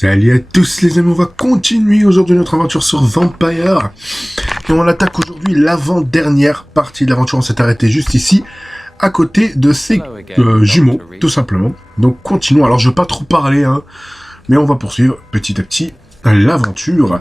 Salut à tous les amis, on va continuer aujourd'hui notre aventure sur Vampyr. Et on attaque aujourd'hui l'avant-dernière partie de l'aventure. On s'est arrêté juste ici, à côté de ces jumeaux, tout simplement. Donc continuons, alors je ne vais pas trop parler, hein, mais on va poursuivre petit à petit l'aventure.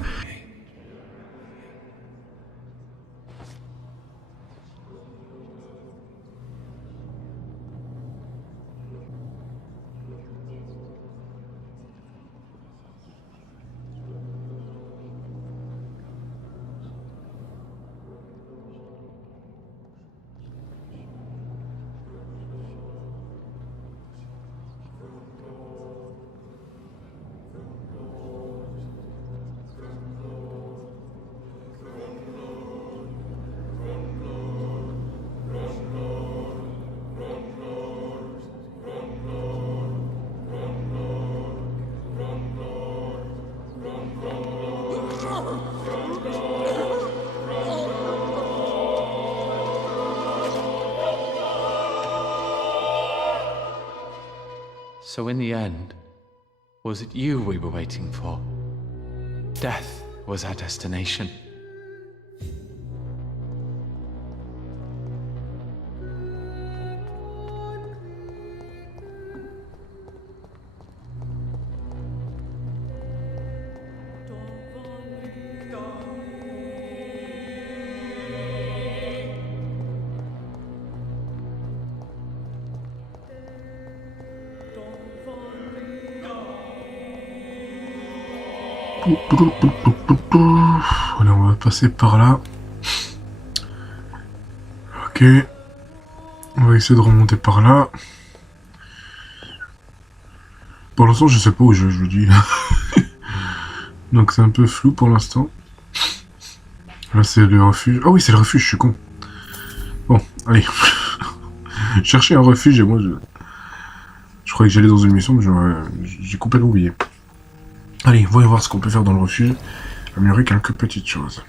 So in the end, was it you we were waiting for? Death was our destination. Voilà, on va passer par là. Ok. On va essayer de remonter par là. Pour l'instant, je sais pas où je vous dis. Donc c'est un peu flou pour l'instant. Là, c'est le refuge. Ah oui, c'est le refuge, je suis con. Bon, allez. Chercher un refuge et moi, je croyais que j'allais dans une mission, mais j'ai complètement oublié. Allez, voyons voir ce qu'on peut faire dans le refuge. Améliorer quelques petites choses.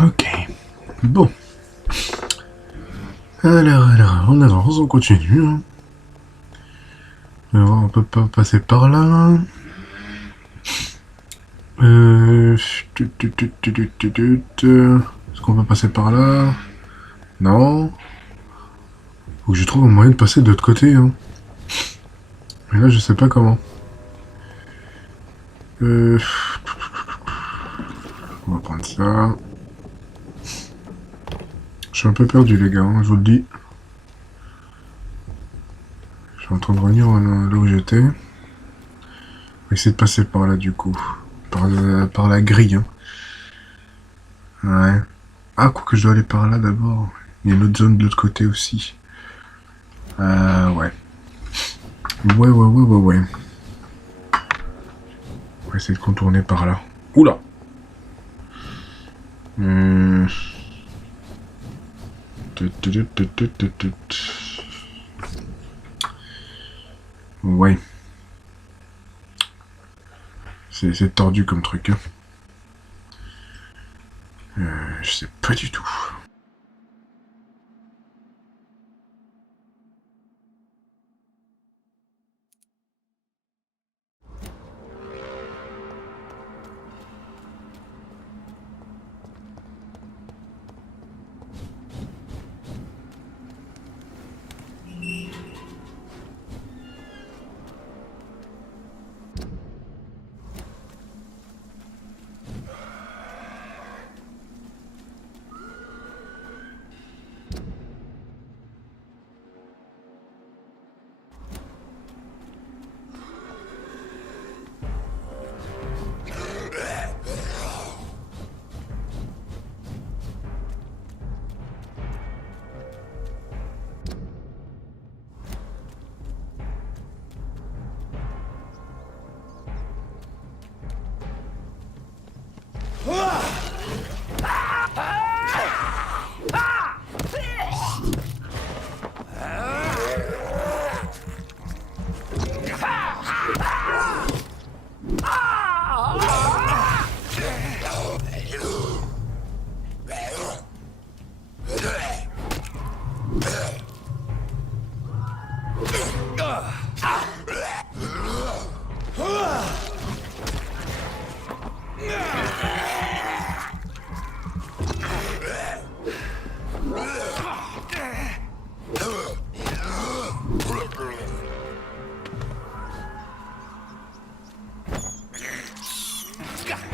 Ok, bon. Alors, on avance, on continue. On peut pas passer par là. Est-ce qu'on peut passer par là? Non. Faut que je trouve un moyen de passer de l'autre côté. Hein. Mais là, je sais pas comment. On va prendre ça. Je suis un peu perdu, les gars, hein, je vous le dis. Je suis en train de revenir là où j'étais. va essayer de passer par là, du coup. Par la grille, hein. Ouais. Ah, quoi que je dois aller par là, d'abord. Il y a une autre zone de l'autre côté, aussi. Ouais. Ouais. On va essayer de contourner par là. Oula. Ouais. C'est tordu comme truc. Hein. Je sais pas du tout.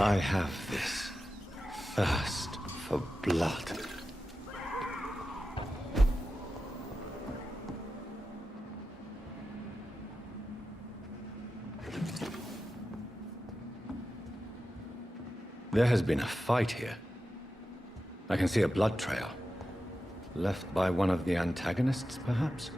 I have this thirst for blood. There has been a fight here. I can see a blood trail. Left by one of the antagonists, perhaps?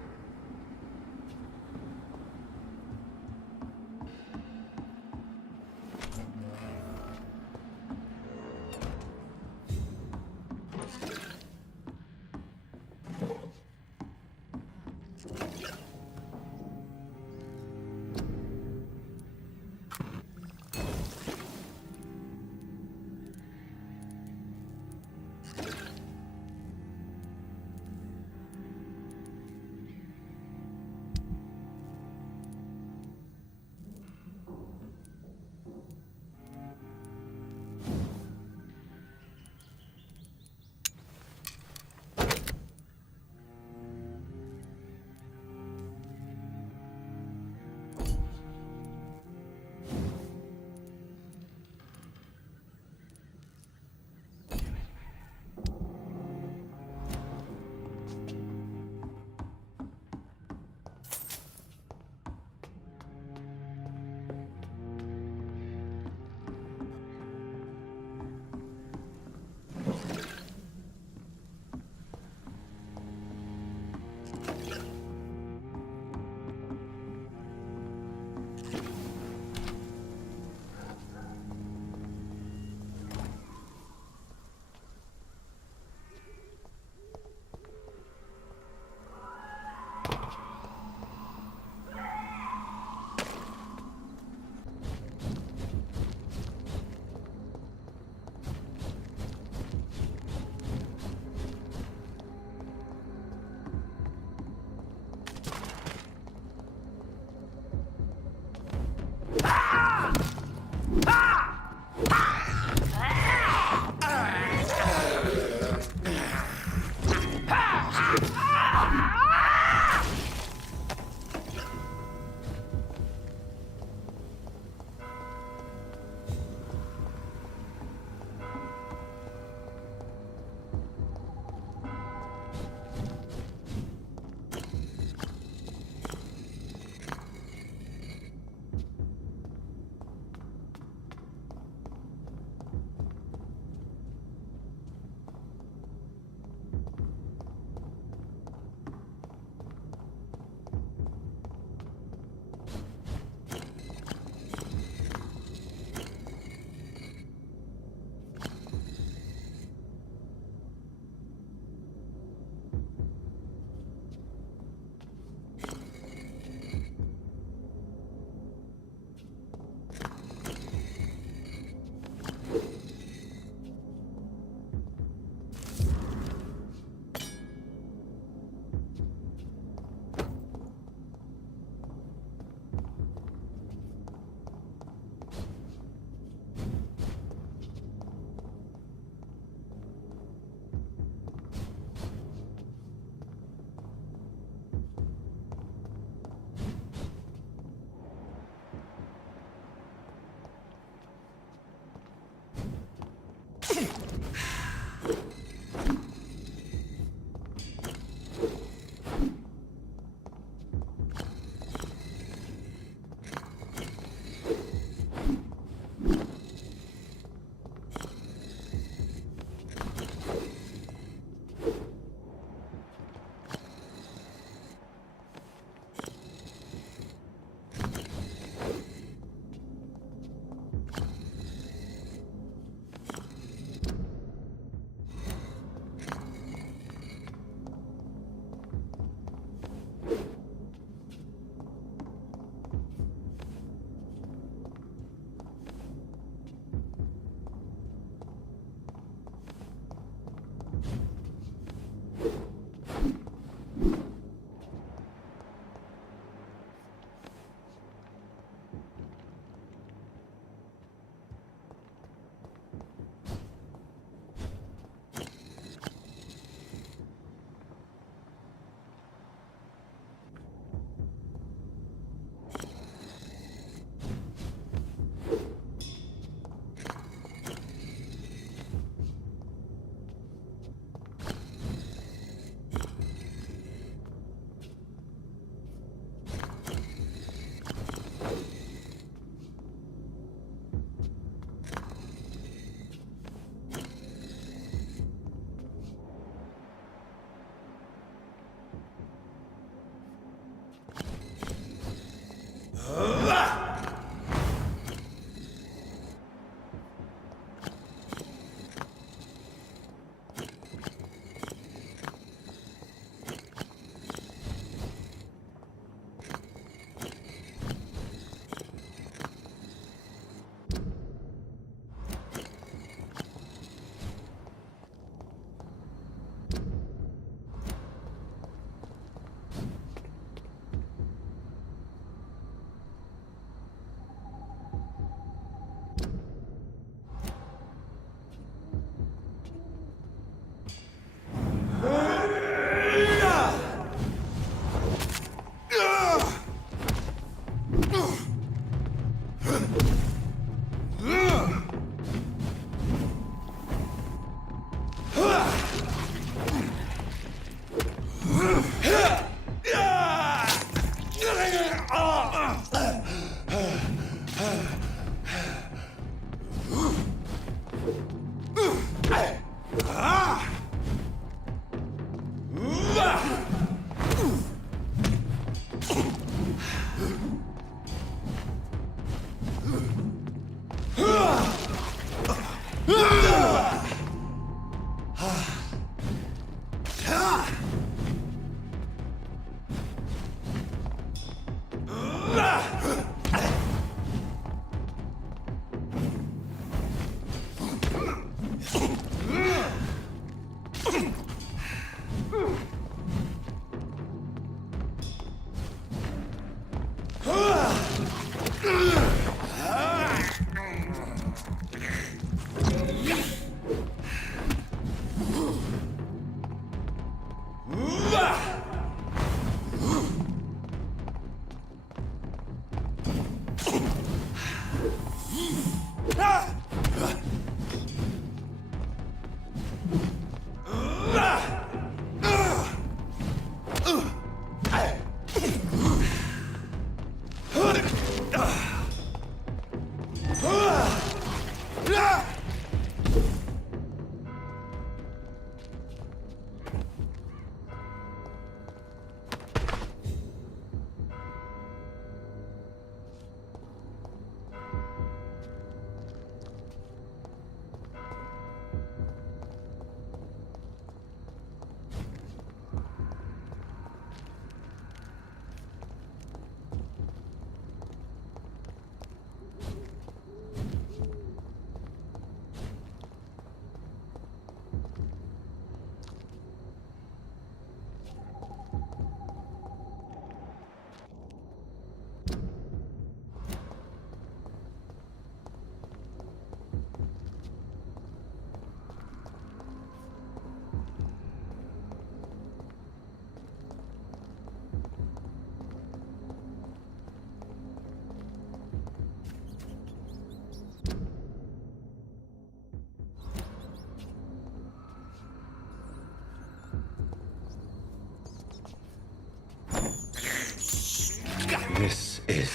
This is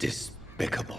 despicable.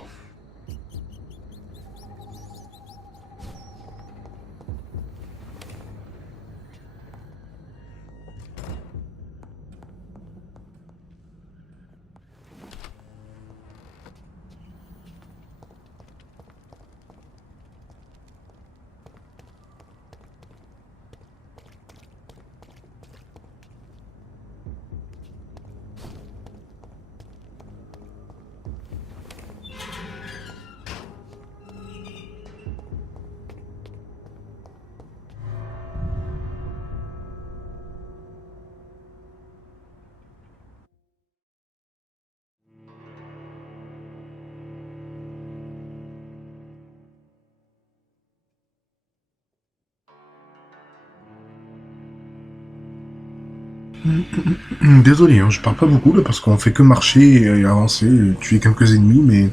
Désolé, hein, je parle pas beaucoup là parce qu'on fait que marcher et avancer, et tuer quelques ennemis, mais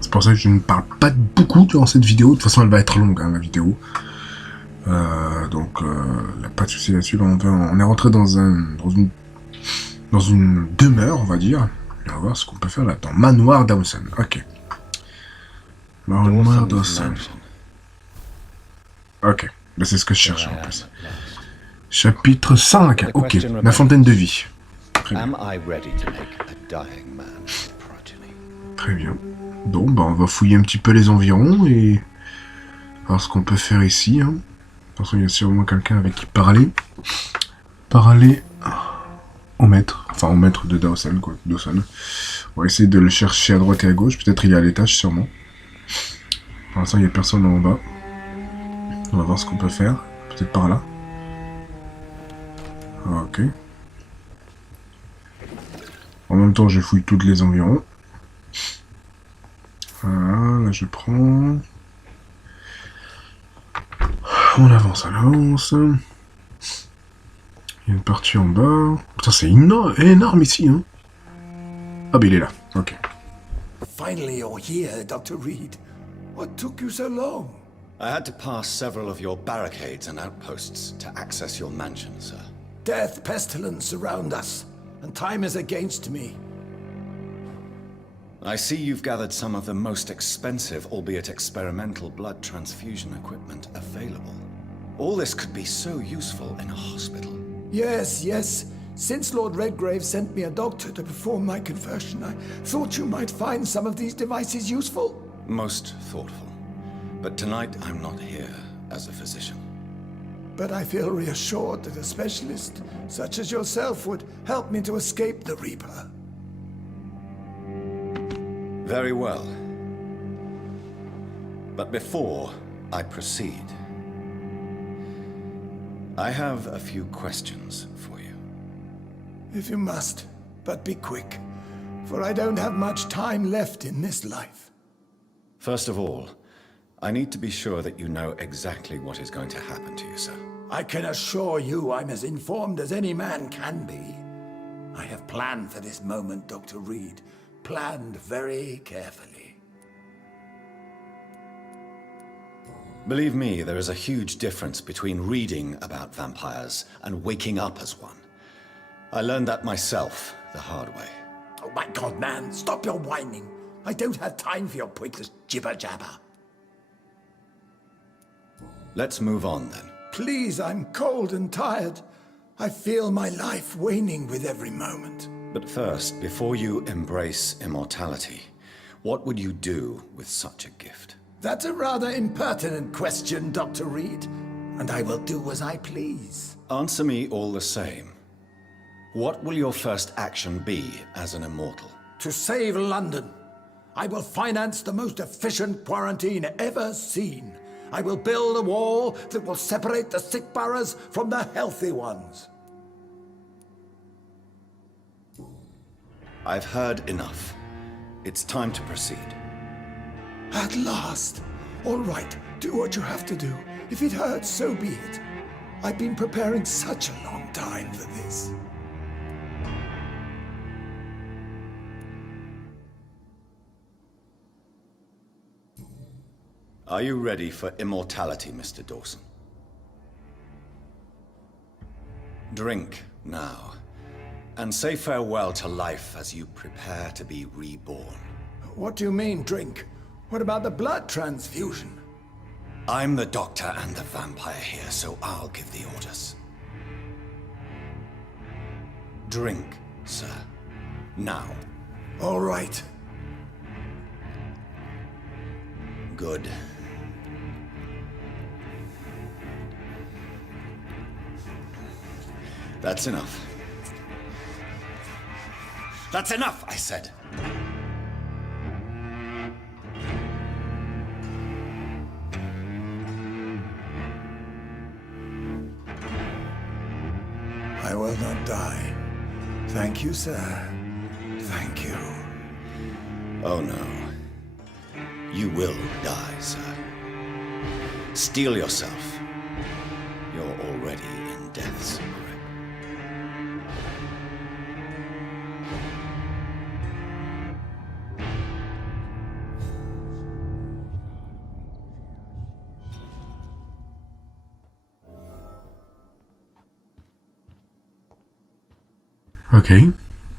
c'est pour ça que je ne parle pas beaucoup durant cette vidéo. De toute façon, elle va être longue, hein, la vidéo. Donc, il n'y a pas de souci là-dessus. On est rentré dans une demeure, on va dire. Et on va voir ce qu'on peut faire là-dedans. Manoir Dawson, ok. Manoir Dawson. Ok, là c'est ce que je cherche en plus. Chapitre 5, ok, la fontaine de vie. Très bien. Très bien. Bon, bah on va fouiller un petit peu les environs et voir ce qu'on peut faire ici. Hein. Parce qu'il y a sûrement quelqu'un avec qui parler. Parler au maître. Enfin, au maître de Dawson, quoi. Dawson. On va essayer de le chercher à droite et à gauche. Peut-être il est à l'étage, sûrement. Pour l'instant, il n'y a personne en bas. On va voir ce qu'on peut faire. Peut-être par là. Ok. En même temps, je fouille toutes les environs. Voilà, là je prends. On avance, on avance. Il y a une partie en bas. Putain, c'est énorme ici, hein. Ah, bah il est là. Ok. Finally, you're here, Dr. Reed. What took you so long? I had to pass several of your barricades and outposts to access your mansion, sir. Death, pestilence surround us, and time is against me. I see you've gathered some of the most expensive, albeit experimental, blood transfusion equipment available. All this could be so useful in a hospital. Yes, yes. Since Lord Redgrave sent me a doctor to perform my conversion, I thought you might find some of these devices useful. Most thoughtful. But tonight I'm not here as a physician. But I feel reassured that a specialist such as yourself would help me to escape the Reaper. Very well. But before I proceed, I have a few questions for you. If you must, but be quick. for I don't have much time left in this life. First of all, I need to be sure that you know exactly what is going to happen to you, sir. I can assure you I'm as informed as any man can be. I have planned for this moment, Dr. Reed. Planned very carefully. Believe me, there is a huge difference between reading about vampires and waking up as one. I learned that myself the hard way. Oh my God, man, stop your whining. I don't have time for your pointless jibber-jabber. Let's move on, then. Please, I'm cold and tired. I feel my life waning with every moment. But first, before you embrace immortality, what would you do with such a gift? That's a rather impertinent question, Dr. Reed, and I will do as I please. Answer me all the same. What will your first action be as an immortal? To save London, I will finance the most efficient quarantine ever seen. I will build a wall that will separate the sick boroughs from the healthy ones. I've heard enough. It's time to proceed. At last. All right, do what you have to do. If it hurts, so be it. I've been preparing such a long time for this. Are you ready for immortality, Mr. Dawson? Drink now, and say farewell to life as you prepare to be reborn. What do you mean, drink? What about the blood transfusion? I'm the doctor and the vampire here, so I'll give the orders. Drink, sir. Now. All right. Good. That's enough. That's enough, I said. I will not die. Thank you, sir. Thank you. Oh no. You will die, sir. Steel yourself. You're already in death's grip. Ok.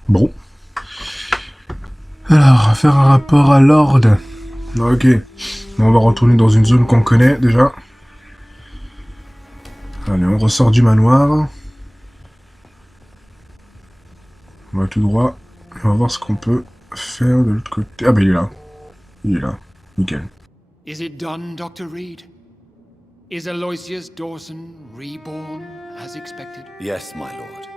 Bon. Alors, faire un rapport à Lord. Ok. On va retourner dans une zone qu'on connaît déjà. Allez, on ressort du manoir. On va tout droit. On va voir ce qu'on peut faire de l'autre côté. Ah bah il est là. Il est là. Nickel. Is it done, Dr. Reed? Is Aloysius Dawson reborn as expected? Yes, my lord.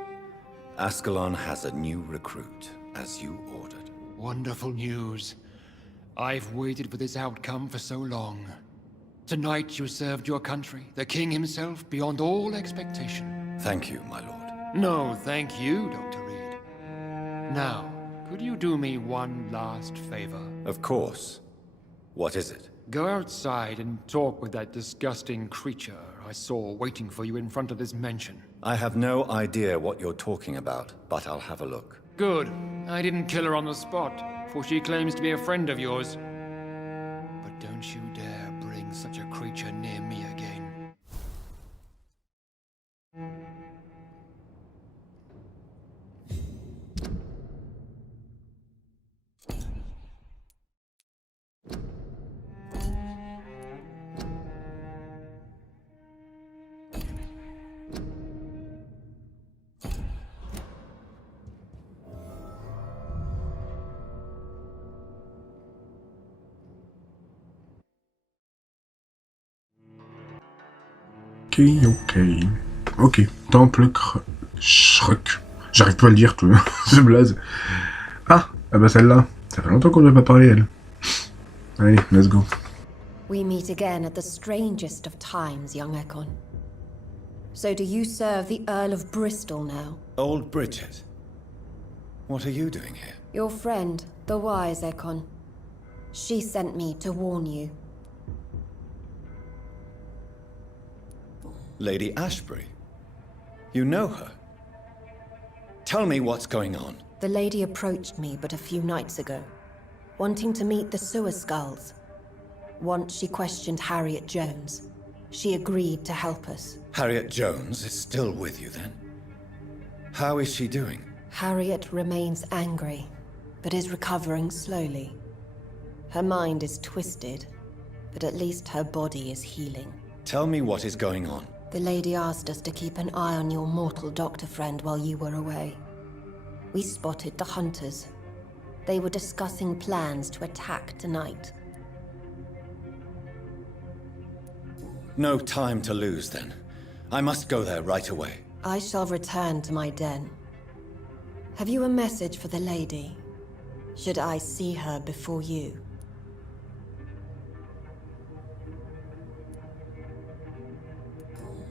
Ascalon has a new recruit, as you ordered. Wonderful news. I've waited for this outcome for so long. Tonight you served your country, the king himself, beyond all expectation. Thank you, my lord. No, thank you, Dr. Reed. Now, could you do me one last favor? Of course. What is it? Go outside and talk with that disgusting creature I saw waiting for you in front of this mansion. I have no idea what you're talking about, but I'll have a look. Good. I didn't kill her on the spot, for she claims to be a friend of yours. But don't you dare bring such a creature near me again. Ok. Temple Shrek. J'arrive pas à le dire, tout. C'est blaze. Ah bah celle-là. Ça fait longtemps qu'on ne va pas parler, elle. Allez, let's go. We meet again at the strangest of times, young Ekon. So do you serve the Earl of Bristol now? Old Bridget. What are you doing here? Your friend, the wise Ekon. She sent me to warn you. Lady Ashbury? You know her? Tell me what's going on. The lady approached me but a few nights ago, wanting to meet the sewer skulls. Once she questioned Harriet Jones. She agreed to help us. Harriet Jones is still with you then? How is she doing? Harriet remains angry, but is recovering slowly. Her mind is twisted, but at least her body is healing. Tell me what is going on. The lady asked us to keep an eye on your mortal doctor friend while you were away. We spotted the hunters. They were discussing plans to attack tonight. No time to lose then. I must go there right away. I shall return to my den. Have you a message for the lady? Should I see her before you?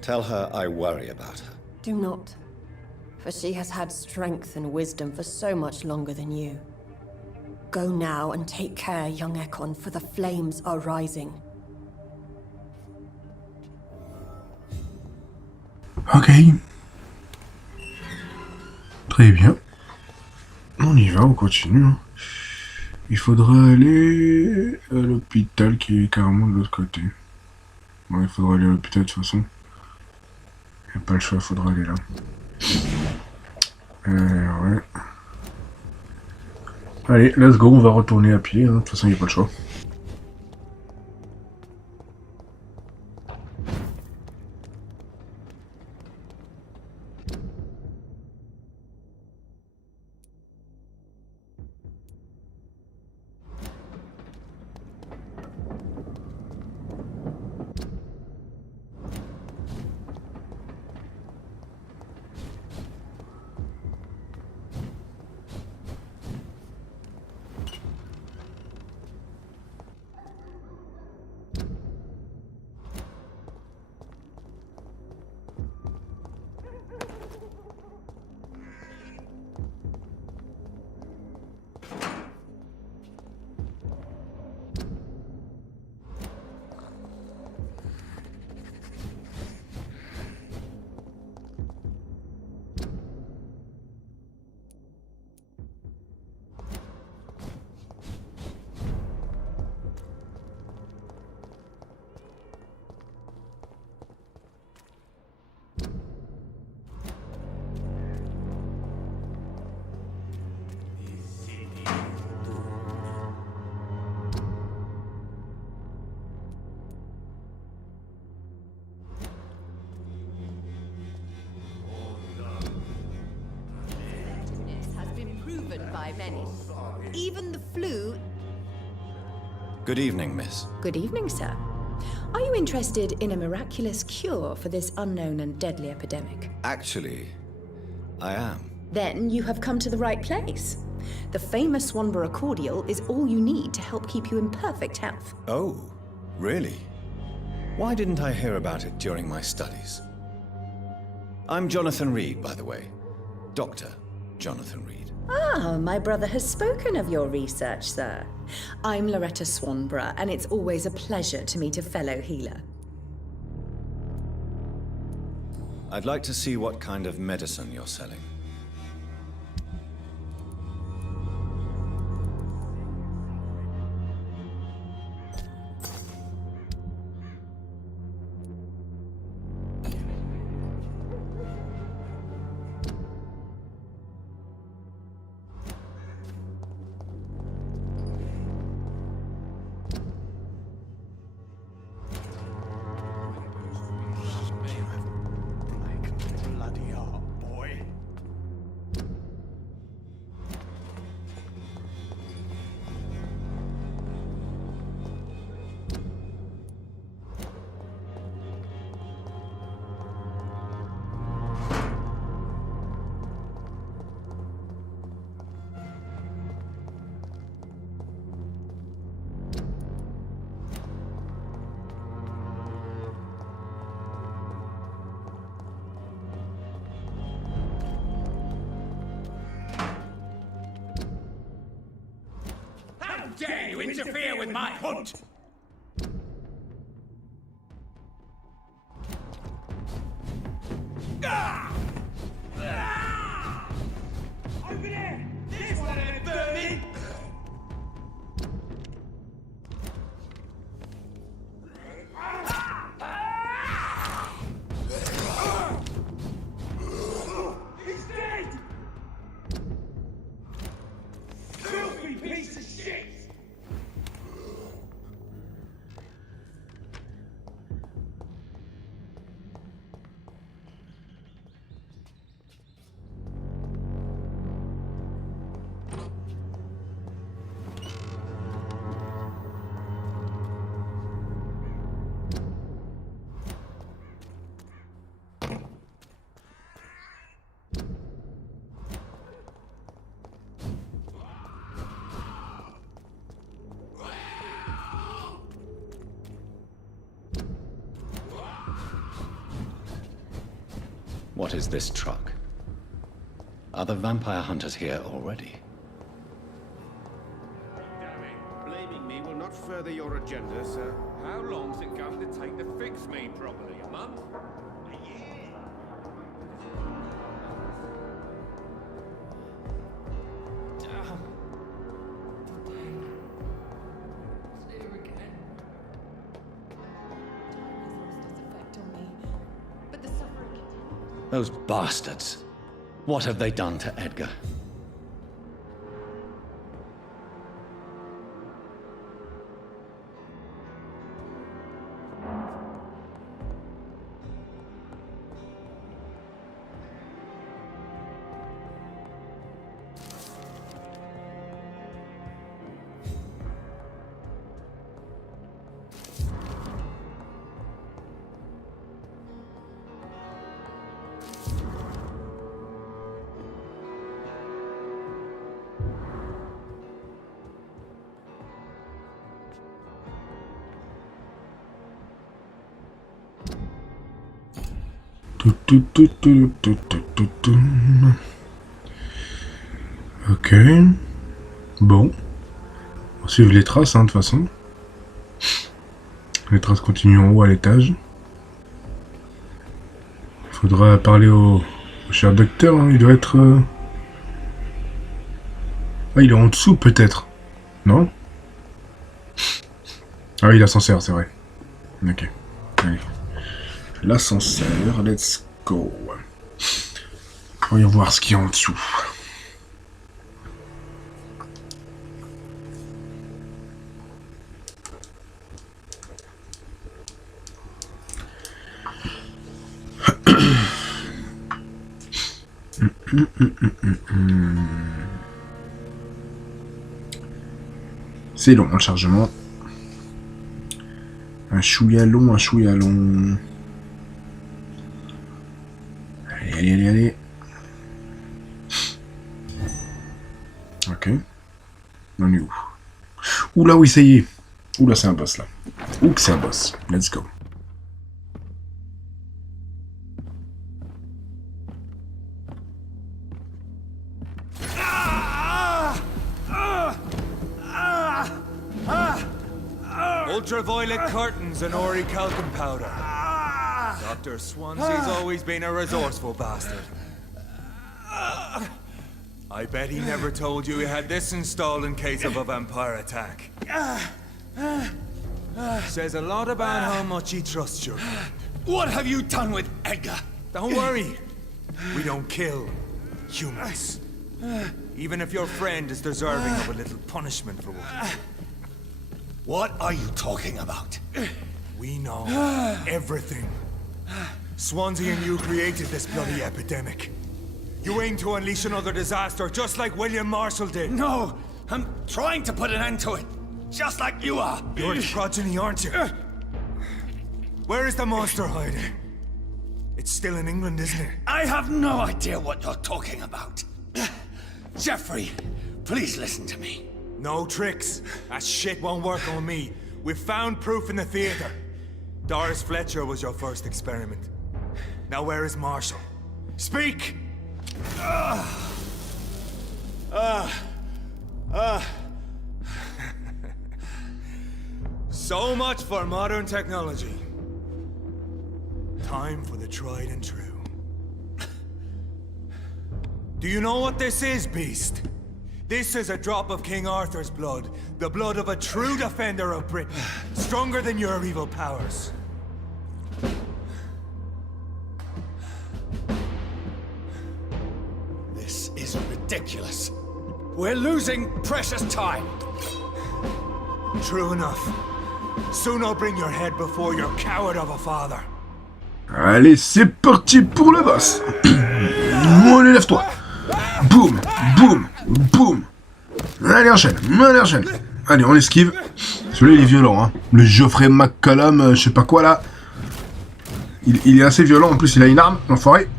Tell her I worry about her. Do not, for she has had strength and wisdom for so much longer than you. Go now and take care, young Ekon, for the flames are rising. Ok. Très bien. On y va, on continue. Il faudra aller à l'hôpital qui est carrément de l'autre côté. Bon, il faudra aller à l'hôpital de toute façon. Il n'y a pas le choix, il faudra aller là. Ouais. Allez, let's go, on va retourner à pied. Hein. De toute façon, il n'y a pas le choix. By many. Even the flu. Good evening, miss. Good evening, sir. Are you interested in a miraculous cure for this unknown and deadly epidemic? Actually, I am. Then you have come to the right place. The famous Swanborough cordial is all you need to help keep you in perfect health. Oh, really? Why didn't I hear about it during my studies? I'm Jonathan Reed, by the way. Dr. Jonathan Reed. Ah, my brother has spoken of your research, sir. I'm Loretta Swanborough, and it's always a pleasure to meet a fellow healer. I'd like to see what kind of medicine you're selling. dare you interfere with my hunt? Over there! This one ain't burning! He's dead! Filthy piece of shit! What is this truck? Are the vampire hunters here already? Damn it. Blaming me will not further your agenda, sir. How long's it going to take to fix me properly? A month? A year? Those bastards. What have they done to Edgar? Ok. Bon. On va suivre les traces, hein, de toute façon. Les traces continuent en haut à l'étage. Il faudra parler au cher docteur, hein. Il doit être... Ah, il est en dessous, peut-être. Non? Ah oui, l'ascenseur, c'est vrai. Ok. Allez. L'ascenseur, let's go. Voyons voir ce qu'il y a en dessous. C'est long, le chargement. Un chouïa long, un chouïa long. Allez, allez, allez, allez. Ok. On est où? Oula, oui, ça y est. Oula, c'est un boss, là. Ouh, que c'est un boss. Let's go. Ultraviolet curtains and orichalcum powder. Dr. Swansea's always been a resourceful bastard. I bet he never told you he had this installed in case of a vampire attack. Says a lot about how much he trusts you. What have you done with Edgar? Don't worry. We don't kill humans. Even if your friend is deserving of a little punishment for what. What are you talking about? We know everything. Swansea and you created this bloody epidemic. You aim to unleash another disaster, just like William Marshall did. No, I'm trying to put an end to it, just like you are. You're its progeny, aren't you? Where is the monster hiding? It's still in England, isn't it? I have no idea what you're talking about. Jeffrey, please listen to me. No tricks. That shit won't work on me. We've found proof in the theater. Doris Fletcher was your first experiment. Now where is Marshall? Speak! So much for modern technology. Time for the tried and true. Do you know what this is, Beast? This is a drop of King Arthur's blood. The blood of a true defender of Britain. Stronger than your evil powers. This is ridiculous. We're losing precious time. True enough. Soon I'll bring your head before your coward of a father. Allez, c'est parti pour le boss. Allez, lève-toi. Boum, boum, boum. Allez, enchaîne, allez, enchaîne. Allez, on esquive. Celui-là, il est violent, hein. Le Geoffrey McCallum, je sais pas quoi, là. Il est assez violent, en plus, il a une arme, l'enfoiré.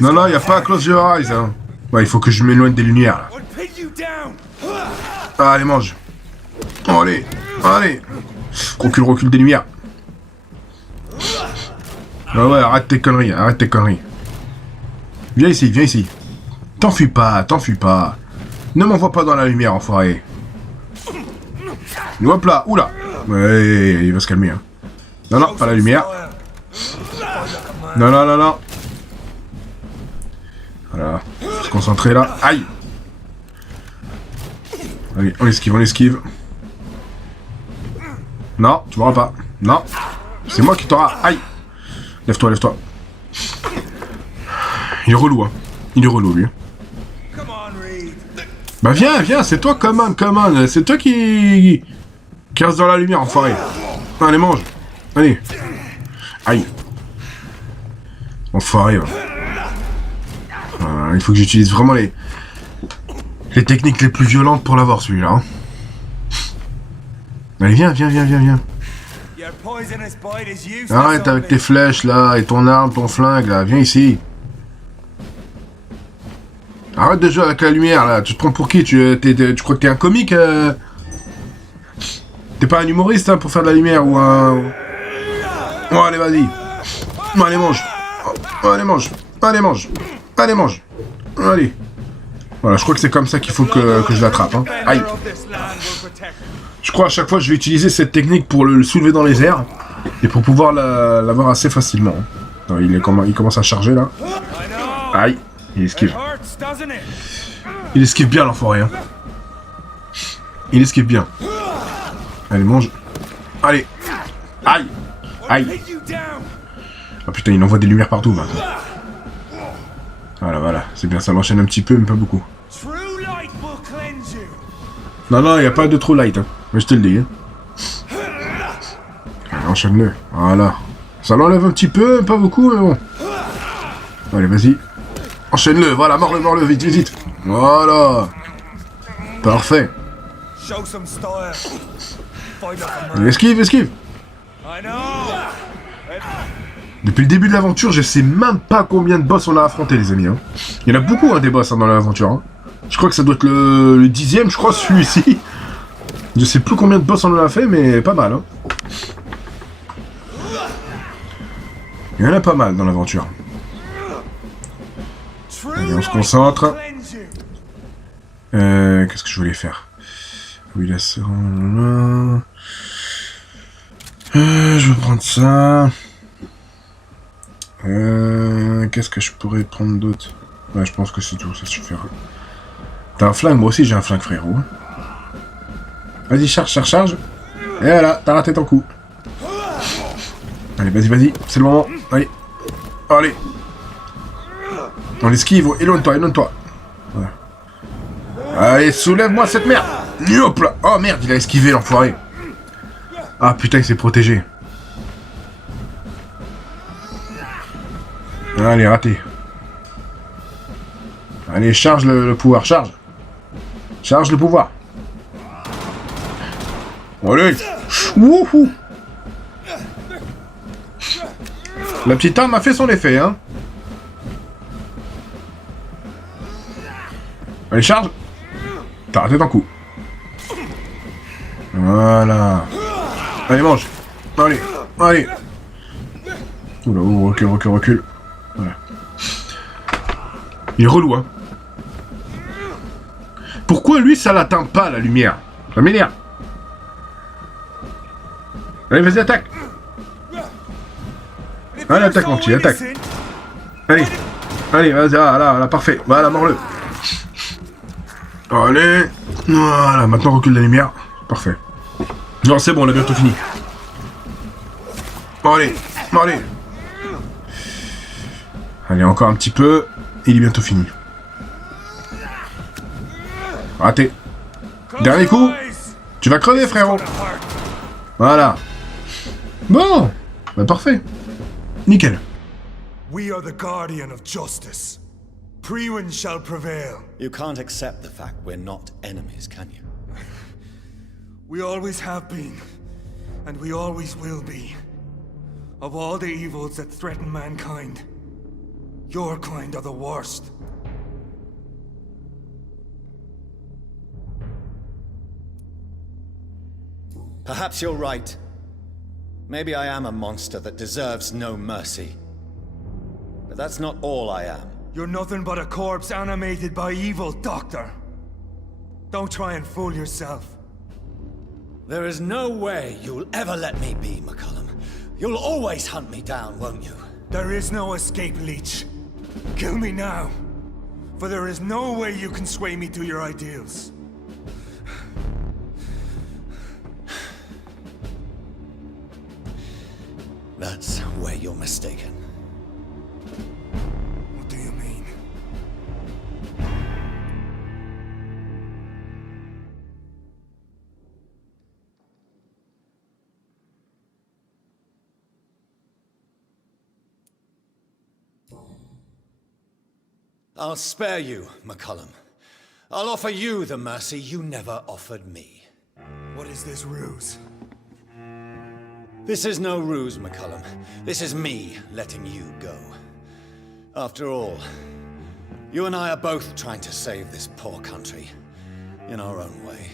Non, non, il n'y a pas à close your eyes, hein. Ouais, il faut que je m'éloigne des lumières, là. Ah, allez, mange. Oh, allez, allez. Recule des lumières. Ah ouais, arrête tes conneries, arrête tes conneries. Viens ici, viens ici. T'enfuis pas, t'enfuis pas. Ne m'envoie pas dans la lumière, enfoiré. Hop là, oula. Ouais, il va se calmer, hein. Non, non, pas la lumière. Non, non, non, non. Voilà, faut se concentrer là. Aïe. Allez, on esquive, on esquive. Non, tu m'auras pas. Non. C'est moi qui t'auras. Aïe. Lève-toi, lève-toi. Il est relou, hein. Il est relou, lui. Bah viens, viens, c'est toi, come on. C'est toi qui reste dans la lumière, enfoiré. Allez, mange. Allez. Aïe. Enfoiré, ouais. Il faut que j'utilise vraiment les techniques les plus violentes pour l'avoir, celui-là. Hein. Allez, viens. Arrête avec tes flèches, là, et ton arme, ton flingue, là. Viens ici. Arrête de jouer avec la lumière, là. Tu te prends pour qui? Tu crois que t'es un comique T'es pas un humoriste, hein, pour faire de la lumière, ou un... Oh, allez, vas-y. Allez, mange. Allez, mange. Allez, mange. Allez, mange. Allez. Voilà, je crois que c'est comme ça qu'il faut que je l'attrape, hein. Aïe. Je crois à chaque fois je vais utiliser cette technique pour le soulever dans les airs et pour pouvoir l'avoir assez facilement. Attends, il commence à charger là. Aïe, il esquive. Il esquive bien l'enfoiré. Hein. Il esquive bien. Allez, mange. Allez. Aïe. Aïe. Ah putain, il envoie des lumières partout maintenant. Voilà, c'est bien, ça m'enchaîne un petit peu, mais pas beaucoup. Non, il n'y a pas de true light, hein. Mais je te le dis. Hein. Allez, enchaîne-le. Voilà. Ça l'enlève un petit peu, pas beaucoup, mais bon. Allez, vas-y. Enchaîne-le, voilà, mords-le, vite. Voilà. Parfait. Allez, esquive. Depuis le début de l'aventure, je sais même pas combien de boss on a affronté, les amis. Hein. Il y en a beaucoup, hein, des boss, hein, dans l'aventure. Hein. Je crois que ça doit être le 10e, je crois, celui-ci. Je sais plus combien de boss on en a fait, mais pas mal. Hein. Il y en a pas mal dans l'aventure. Allez, on se concentre. Qu'est-ce que je voulais faire? Oui, là, c'est... je vais prendre ça. Qu'est-ce que je pourrais prendre d'autre? Ouais, je pense que c'est tout, ça suffira. T'as un flingue? Moi aussi j'ai un flingue, frérot. Vas-y, charge. Et voilà, t'as raté ton coup. Allez, vas-y, c'est le moment. Allez. On l'esquive, éloigne-toi. Voilà. Allez, soulève-moi cette merde. Hop là. Oh merde, il a esquivé, l'enfoiré. Ah putain, il s'est protégé. Allez, raté. Allez, charge le pouvoir, charge. Charge le pouvoir. Allez. Wouhou. La petite arme a fait son effet, hein. Allez, charge. T'as raté ton coup. Voilà. Allez, mange. Allez. Oula, recule. Voilà. Il est relou, hein. Pourquoi lui, ça l'atteint pas, la lumière? Ça m'énerve. Allez, vas-y, attaque. Allez, attaque, mon petit, attaque. Allez. Allez, vas-y, là, parfait. Voilà, mords-le. Allez. Voilà, maintenant recule la lumière. Parfait. Non, c'est bon, on a bientôt fini. Bon, allez. Bon, allez. Allez, encore un petit peu. Il est bientôt fini. Raté. Dernier coup. Tu vas crever, frérot. Voilà. Bon. Bah, parfait. Nickel. We are the guardian of justice. Priwen shall prevail. You can't accept the fact we're not enemies, can you? We always have been, and we always will be. Of all the evils that threaten mankind, your kind are the worst. Perhaps you're right. Maybe I am a monster that deserves no mercy. But that's not all I am. You're nothing but a corpse animated by evil, Doctor. Don't try and fool yourself. There is no way you'll ever let me be, McCullum. You'll always hunt me down, won't you? There is no escape, Leech. Kill me now. For there is no way you can sway me to your ideals. That's where you're mistaken. What do you mean? I'll spare you, McCullum. I'll offer you the mercy you never offered me. What is this ruse? This is no ruse, McCullum. This is me letting you go. After all, you and I are both trying to save this poor country in our own way.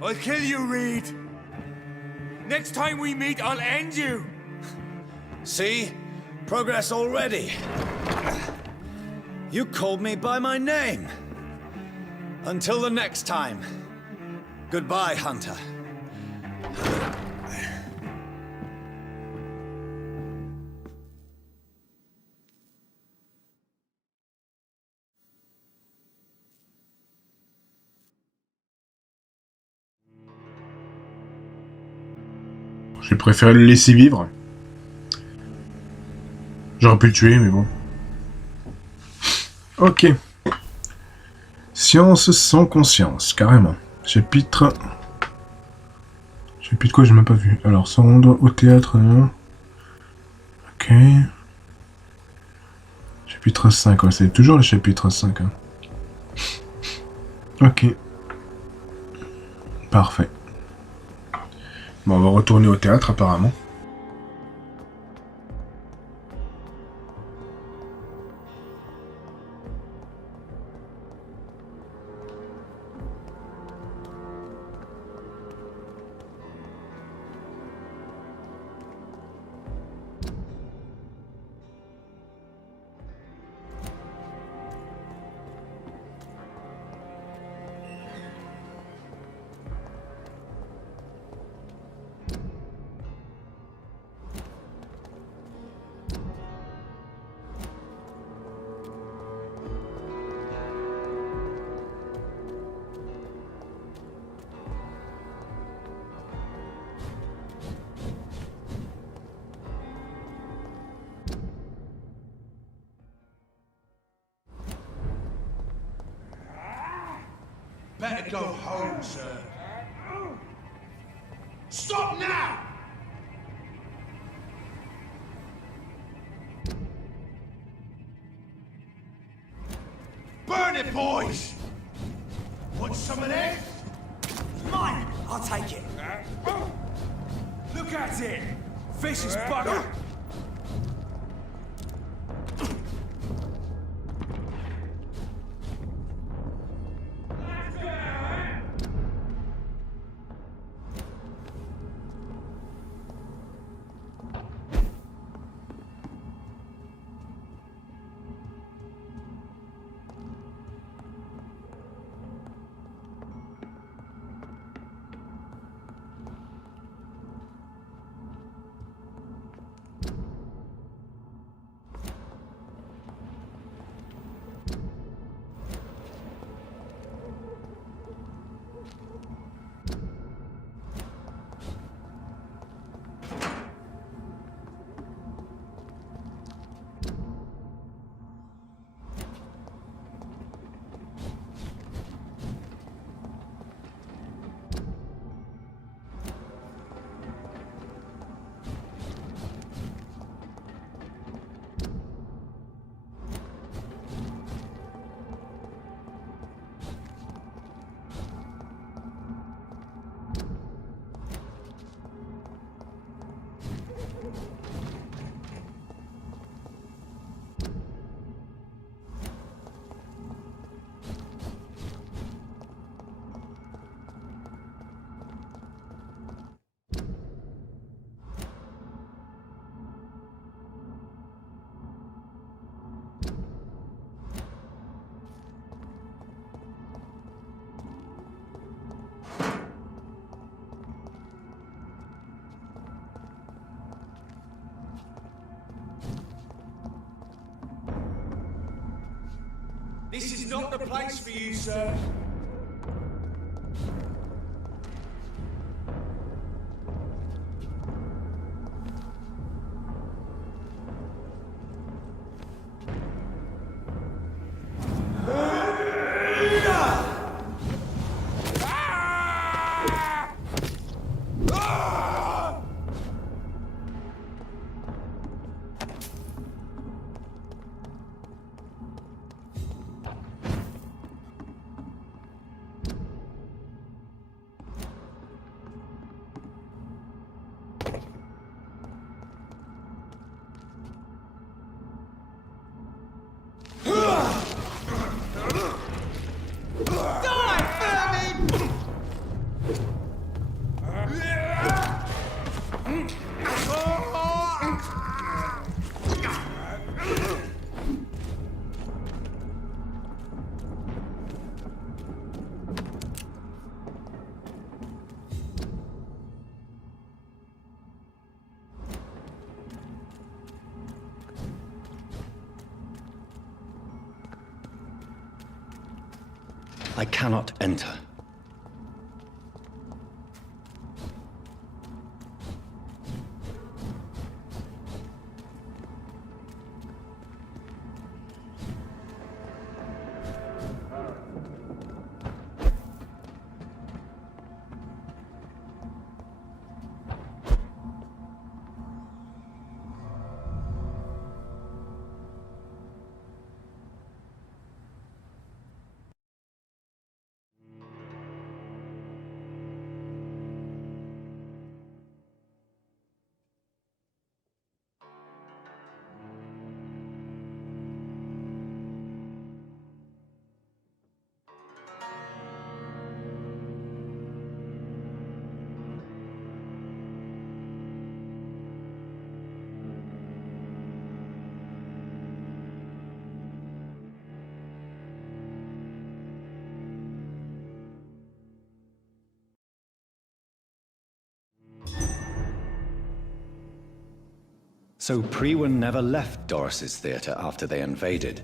I'll kill you, Reed. Next time we meet, I'll end you. See? Progress already. You called me by my name. Until the next time. Goodbye, Hunter. J'ai préféré le laisser vivre. J'aurais pu le tuer, mais bon. Ok. Science sans conscience, carrément. Chapitre... Chapitre quoi, j'ai même pas vu. Alors, se rendre au théâtre... Ok. Chapitre 5, ouais, c'est toujours le chapitre 5. Hein. Ok. Parfait. Bon, on va retourner au théâtre, apparemment. Better go home, sir. Stop now! Burn it, boys! Want some of this? Mine! I'll take it. Look at it! Fish is bugger! is not the place for you, sir. I cannot enter. So Priwen never left Doris's theater after they invaded.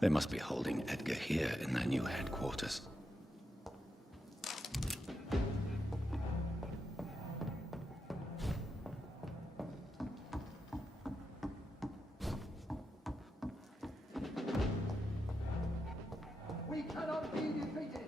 They must be holding Edgar here in their new headquarters. We cannot be defeated!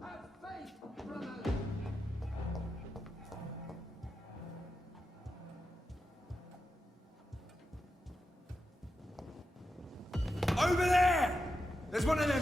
Have faith, brothers! Over there! There's one of them!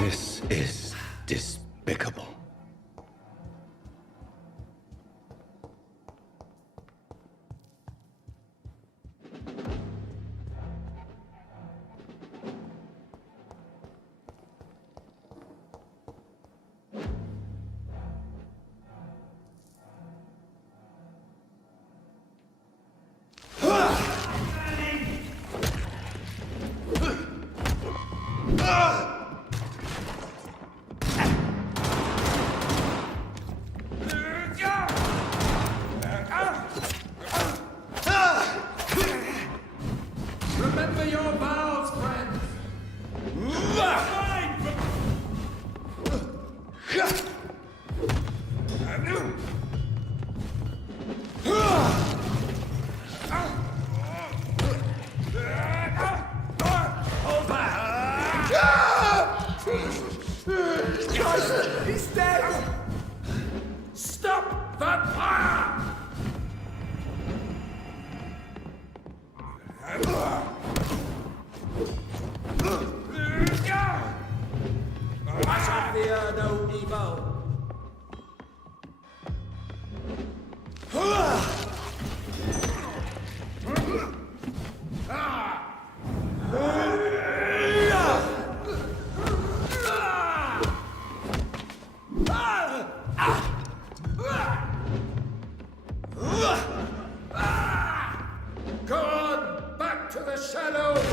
This is despicable. He's dead! Stop that fire! I shall fear no evil. Gone back to the shadows.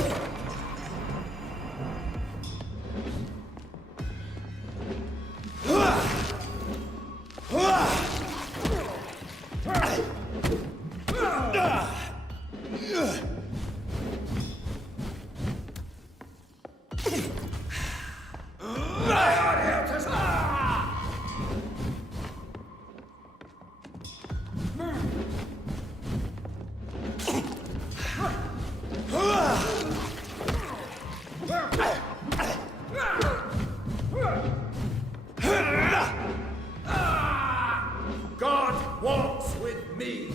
God walks with me.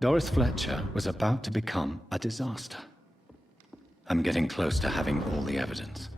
Doris Fletcher was about to become a disaster. I'm getting close to having all the evidence.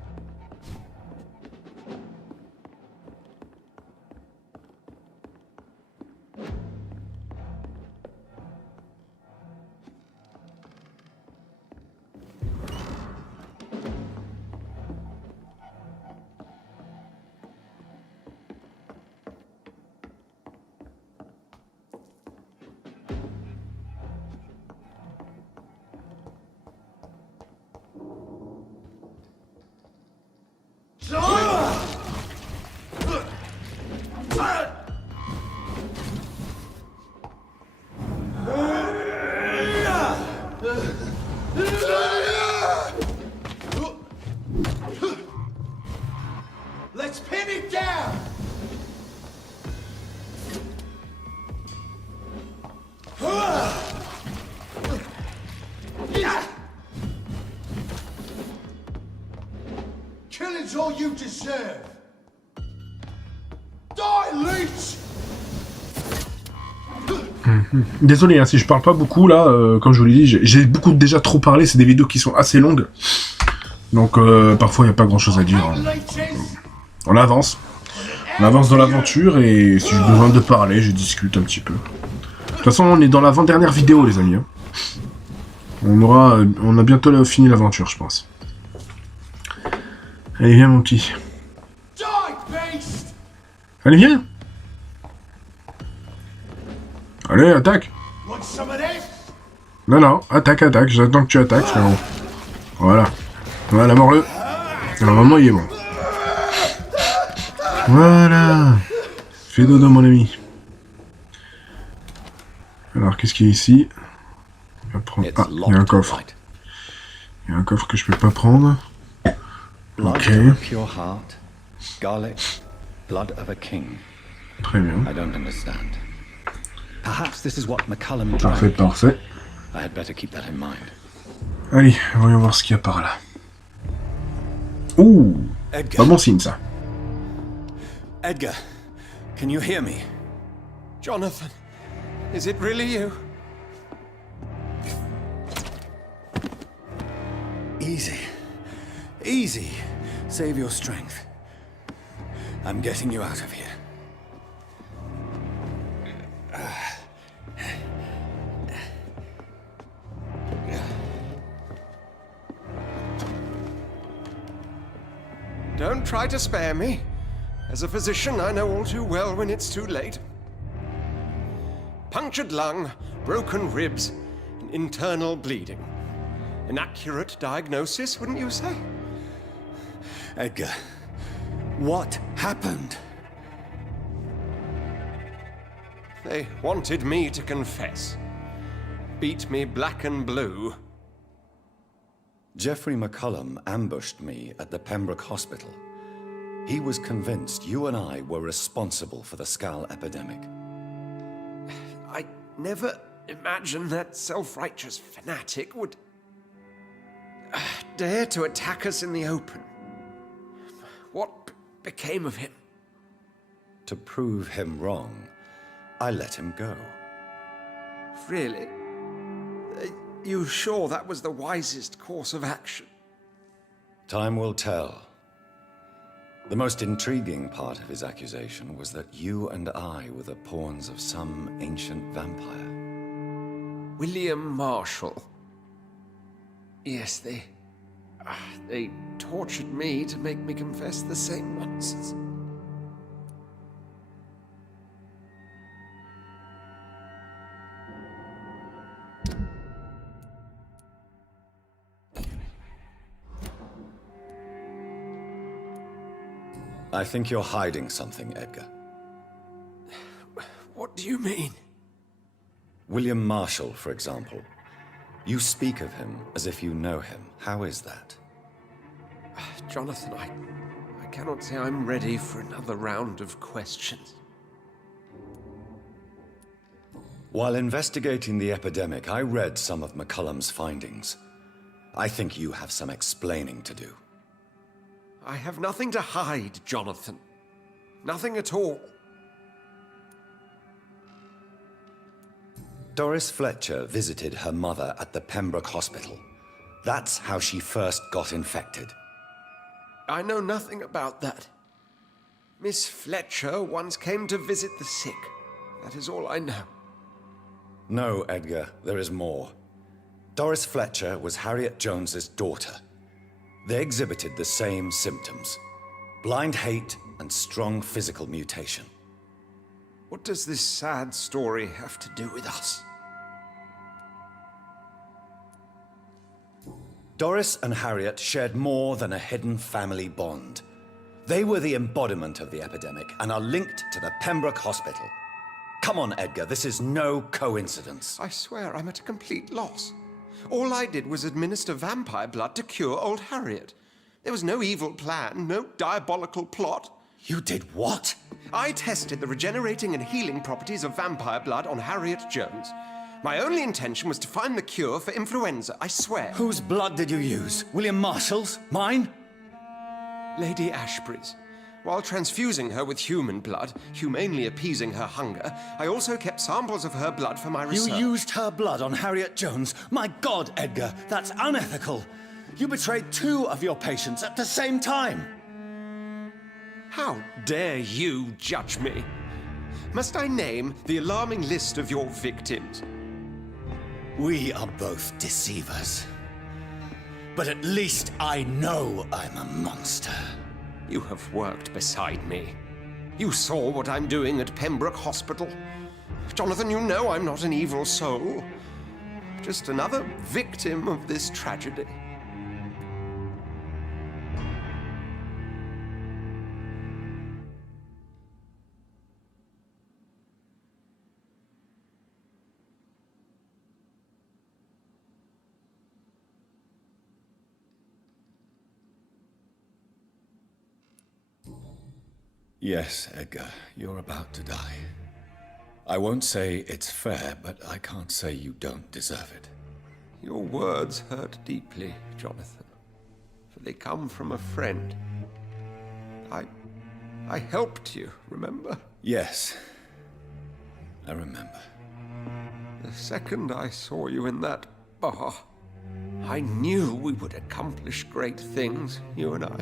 Let's pin it down! Killing's all you deserve! Die, leech! Désolé hein, si je parle pas beaucoup là, comme je vous l'ai dit, j'ai beaucoup déjà trop parlé, c'est des vidéos qui sont assez longues. Donc parfois il n'y a pas grand chose à dire. Hein. On avance dans l'aventure et si j'ai besoin de parler, je discute un petit peu. De toute façon on est dans l'avant-dernière vidéo les amis. Hein. On a bientôt fini l'aventure je pense. Allez viens mon petit. Allez viens. Allez, attaque! Non, attaque, j'attends que tu attaques, frérot. Voilà. Voilà, mort-le. Normalement, il est bon. Voilà. Fais dodo, mon ami. Alors, qu'est-ce qu'il y a ici? Ah, il y a un coffre. Il y a un coffre que je peux pas prendre. Ok. Très bien. Parfait. Allez, voyons voir ce qu'il y a par là. Ouh, pas bon signe ça. Edgar, can you hear me? Jonathan, is it really you? Easy. Save your strength. I'm getting you out of here. Don't try to spare me. As a physician, I know all too well when it's too late. Punctured lung, broken ribs, and internal bleeding. An accurate diagnosis, wouldn't you say? Edgar, what happened? They wanted me to confess. Beat me black and blue. Geoffrey McCullum ambushed me at the Pembroke Hospital. He was convinced you and I were responsible for the Skal epidemic. I never imagined that self-righteous fanatic would dare to attack us in the open. What became of him? To prove him wrong, I let him go. Really? You sure that was the wisest course of action? Time will tell. The most intriguing part of his accusation was that you and I were the pawns of some ancient vampire. William Marshall. Yes, they tortured me to make me confess the same nonsense. I think you're hiding something, Edgar. What do you mean? William Marshall, for example. You speak of him as if you know him. How is that? Jonathan, I cannot say I'm ready for another round of questions. While investigating the epidemic, I read some of McCullum's findings. I think you have some explaining to do. I have nothing to hide, Jonathan. Nothing at all. Doris Fletcher visited her mother at the Pembroke Hospital. That's how she first got infected. I know nothing about that. Miss Fletcher once came to visit the sick. That is all I know. No, Edgar, there is more. Doris Fletcher was Harriet Jones's daughter. They exhibited the same symptoms: blind hate and strong physical mutation. What does this sad story have to do with us? Doris and Harriet shared more than a hidden family bond. They were the embodiment of the epidemic and are linked to the Pembroke Hospital. Come on, Edgar, this is no coincidence. I swear I'm at a complete loss. All I did was administer vampire blood to cure old Harriet. There was no evil plan, no diabolical plot. You did what? I tested the regenerating and healing properties of vampire blood on Harriet Jones. My only intention was to find the cure for influenza, I swear. Whose blood did you use? William Marshall's? Mine? Lady Ashbury's. While transfusing her with human blood, humanely appeasing her hunger, I also kept samples of her blood for my research. You used her blood on Harriet Jones? My God, Edgar, that's unethical. You betrayed 2 of your patients at the same time. How dare you judge me? Must I name the alarming list of your victims? We are both deceivers. But at least I know I'm a monster. You have worked beside me. You saw what I'm doing at Pembroke Hospital. Jonathan, you know I'm not an evil soul. Just another victim of this tragedy. Yes, Edgar, you're about to die. I won't say it's fair, but I can't say you don't deserve it. Your words hurt deeply, Jonathan, for they come from a friend. I helped you, remember? Yes, I remember. The second I saw you in that bar, I knew we would accomplish great things, you and I.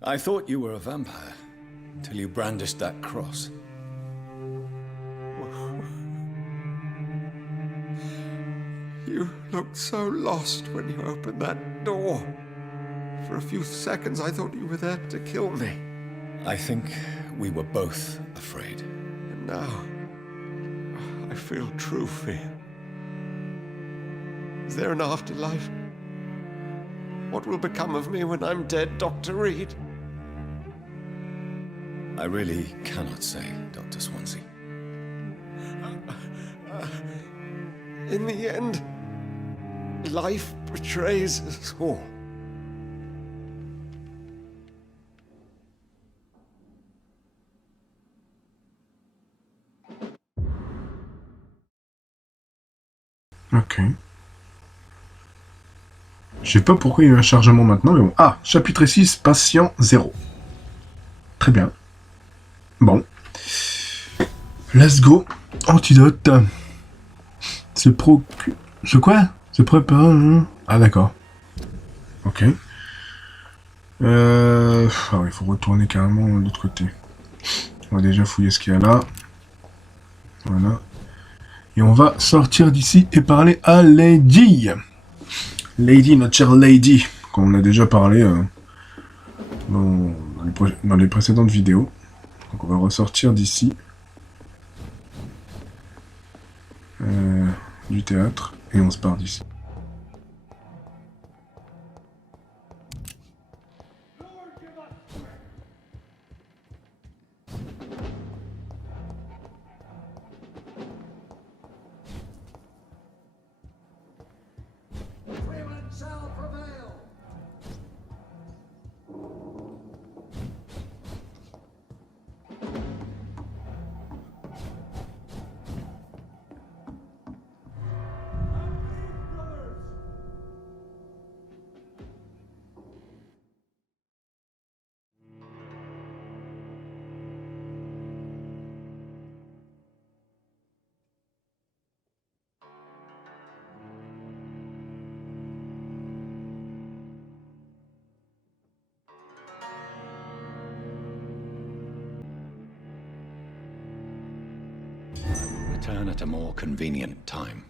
I thought you were a vampire, till you brandished that cross. You looked so lost when you opened that door. For a few seconds, I thought you were there to kill me. I think we were both afraid. And now, I feel true fear. Is there an afterlife? What will become of me when I'm dead, Dr. Reed? I really cannot say, Dr. Swansea. In the end, life betrays us all. Ok. Je sais pas pourquoi il y a eu un chargement maintenant, mais bon. Ah, chapitre 6, patient 0. Très bien. Bon. Let's go. Antidote. Se quoi? Se prépare. Ah, d'accord. Ok. Ah oui, il faut retourner carrément de l'autre côté. On va déjà fouiller ce qu'il y a là. Voilà. Et on va sortir d'ici et parler à Lady. Lady, notre chère Lady, comme on a déjà parlé dans les précédentes vidéos. Donc on va ressortir d'ici. Du théâtre. Et on se part d'ici. Return at a more convenient time.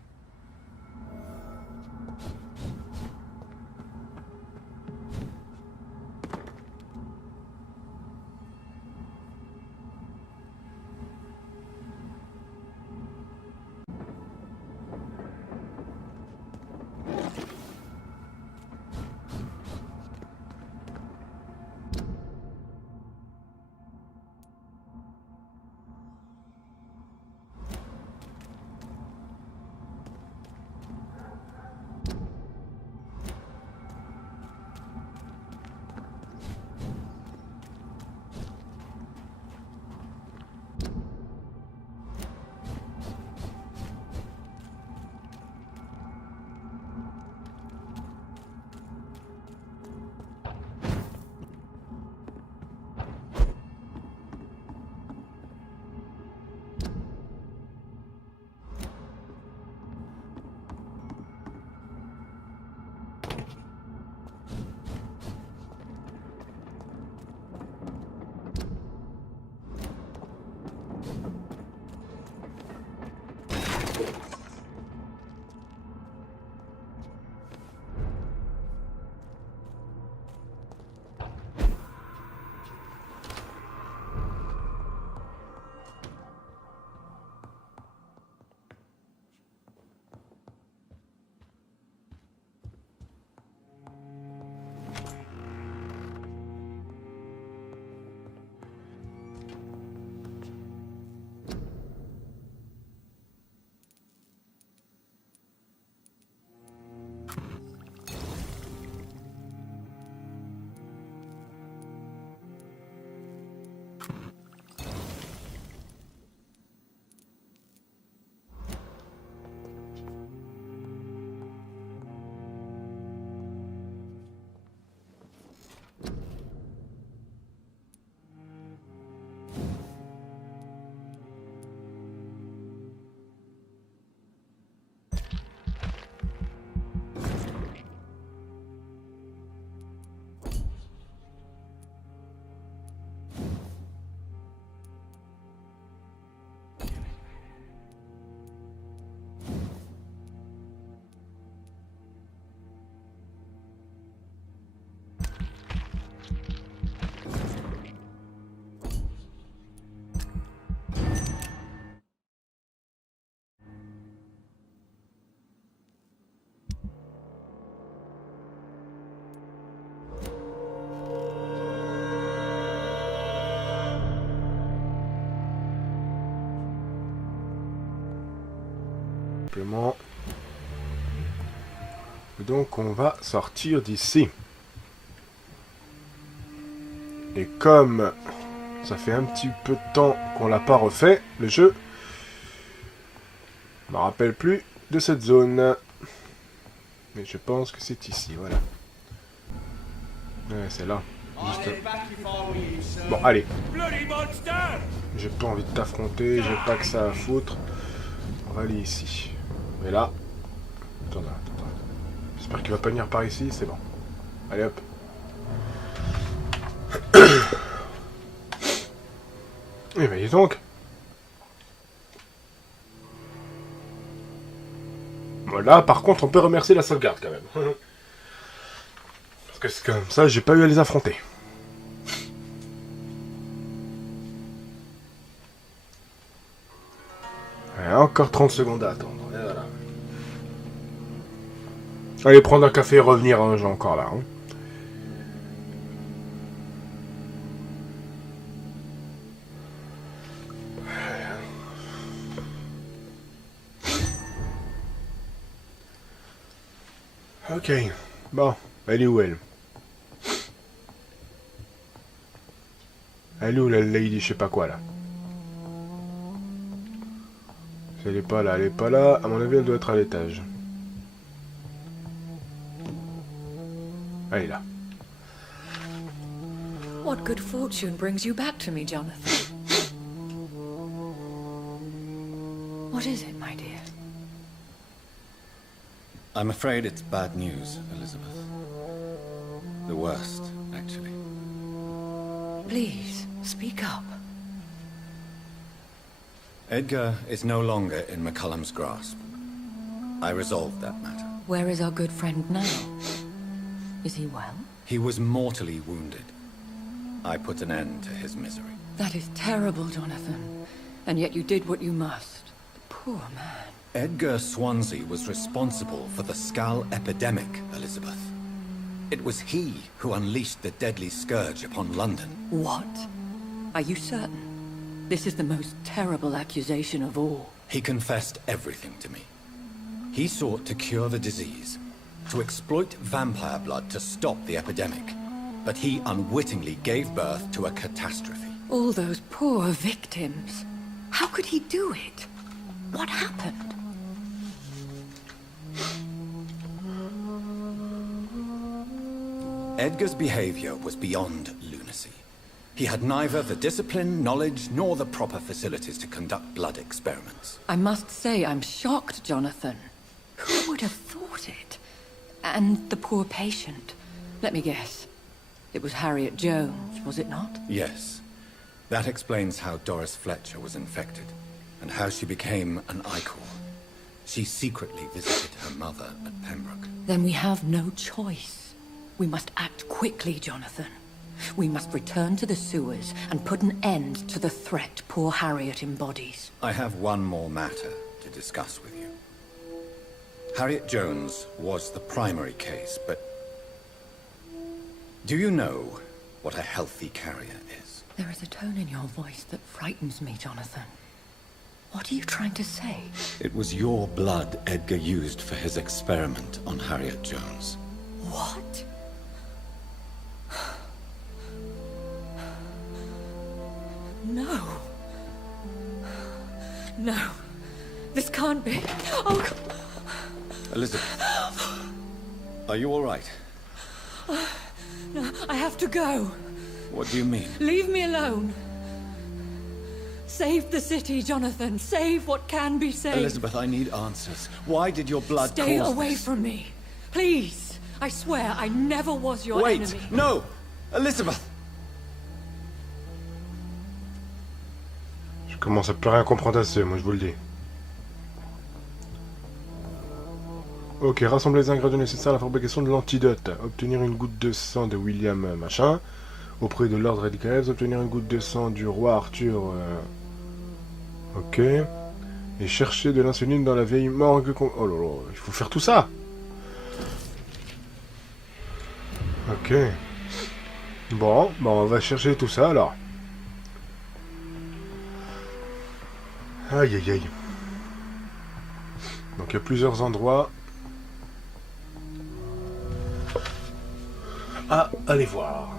simplement. Donc on va sortir d'ici. Et comme ça fait un petit peu de temps qu'on l'a pas refait, le jeu, je me rappelle plus de cette zone. Mais je pense que c'est ici, voilà. Ouais, c'est là. Juste... Bon, allez. J'ai pas envie de t'affronter, j'ai pas que ça à foutre. On va aller ici. Mais là... Attends. J'espère qu'il va pas venir par ici, c'est bon. Allez hop. Eh ben dis donc. Voilà, par contre, on peut remercier la sauvegarde quand même. Parce que c'est comme ça, j'ai pas eu à les affronter. Ouais, encore 30 secondes à attendre. Et voilà. Allez prendre un café et revenir, hein, j'ai encore là. Hein. Ok, bon, elle est où elle? Elle est où la lady, je sais pas quoi là? Si elle est pas là, elle est pas là. À mon avis, elle doit être à l'étage. Elle est là. What good fortune brings you back to me, Jonathan? What is it, my dear? I'm afraid it's bad news, Elizabeth. The worst, actually. Please, speak up. Edgar is no longer in McCullum's grasp. I resolved that matter. Where is our good friend now? Is he well? He was mortally wounded. I put an end to his misery. That is terrible, Jonathan. And yet you did what you must. The poor man. Edgar Swansea was responsible for the Skull epidemic, Elizabeth. It was he who unleashed the deadly scourge upon London. What? Are you certain? This is the most terrible accusation of all. He confessed everything to me. He sought to cure the disease, to exploit vampire blood to stop the epidemic. But he unwittingly gave birth to a catastrophe. All those poor victims. How could he do it? What happened? Edgar's behavior was beyond lunacy. He had neither the discipline, knowledge, nor the proper facilities to conduct blood experiments. I must say I'm shocked, Jonathan. Who would have thought it? And the poor patient. Let me guess. It was Harriet Jones, was it not? Yes. That explains how Doris Fletcher was infected, and how she became an Icor. She secretly visited her mother at Pembroke. Then we have no choice. We must act quickly, Jonathan. We must return to the sewers and put an end to the threat poor Harriet embodies. I have one more matter to discuss with you. Harriet Jones was the primary case, but... do you know what a healthy carrier is? There is a tone in your voice that frightens me, Jonathan. What are you trying to say? It was your blood Edgar used for his experiment on Harriet Jones. What? No. No. This can't be. Oh, God. Elizabeth, are you all right? No, I have to go. What do you mean? Leave me alone. Save the city, Jonathan. Save what can be saved. Elizabeth, I need answers. Why did your blood Stay cause away this? from me. Please. I swear I never was your Wait! enemy. No! Elizabeth! Je commence à plus rien comprendre à ce, moi je vous le dis. Ok, rassembler les ingrédients nécessaires à la fabrication de l'antidote. Obtenir une goutte de sang de William machin. Auprès de Lord Radicales. Obtenir une goutte de sang du roi Arthur. Ok. Et chercher de l'insuline dans la vieille morgue. Oh là là, il faut faire tout ça. Ok. Bon, on va chercher tout ça alors. Aïe aïe aïe. Donc il y a plusieurs endroits à aller voir.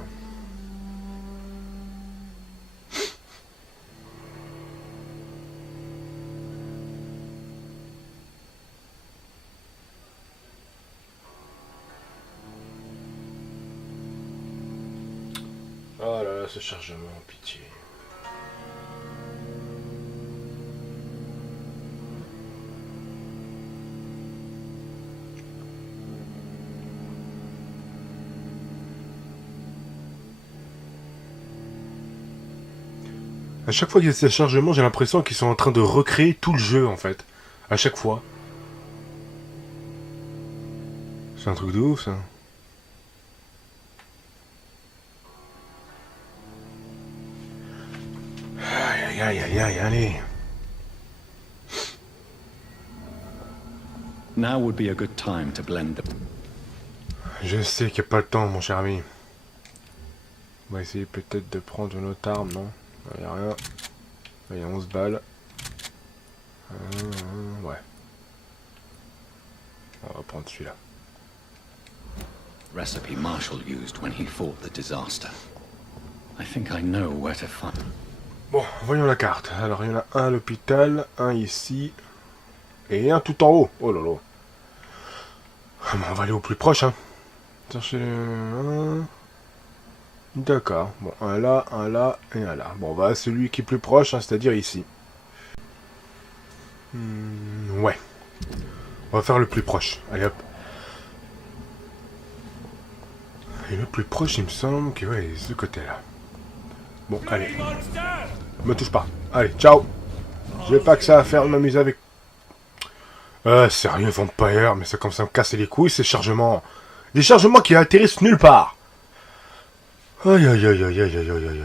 Oh là là, ce chargement, pitié. À chaque fois qu'il y a ces chargements, j'ai l'impression qu'ils sont en train de recréer tout le jeu, en fait. À chaque fois. C'est un truc de ouf, ça. Aïe, aïe, aïe, aïe, allez. Now would be a good time to blend them. Je sais qu'il n'y a pas le temps, mon cher ami. On va essayer peut-être de prendre une autre arme, non? Il n'y a rien. Il y a 11 balles. Ouais. On va prendre celui-là. Recipe Marshall used when he fought the disaster. I think I know where to find. Bon, voyons la carte. Alors, il y en a un à l'hôpital, un ici, et un tout en haut. Oh là là. Ah, bon, on va aller au plus proche, hein. Chercher un... D'accord. Bon, un là et un là. Bon, on va à celui qui est plus proche, hein, c'est-à-dire ici. Ouais. On va faire le plus proche. Allez, hop. Et le plus proche, il me semble que ouais, c'est ce côté-là. Bon, allez. Me touche pas. Allez, ciao. J'ai pas que ça à faire de m'amuser avec... sérieux, Vampyr, mais ça commence à me casser les couilles, ces chargements. Des chargements qui atterrissent nulle part. Aïe, aïe, aïe, aïe, aïe, aïe, aïe, aïe,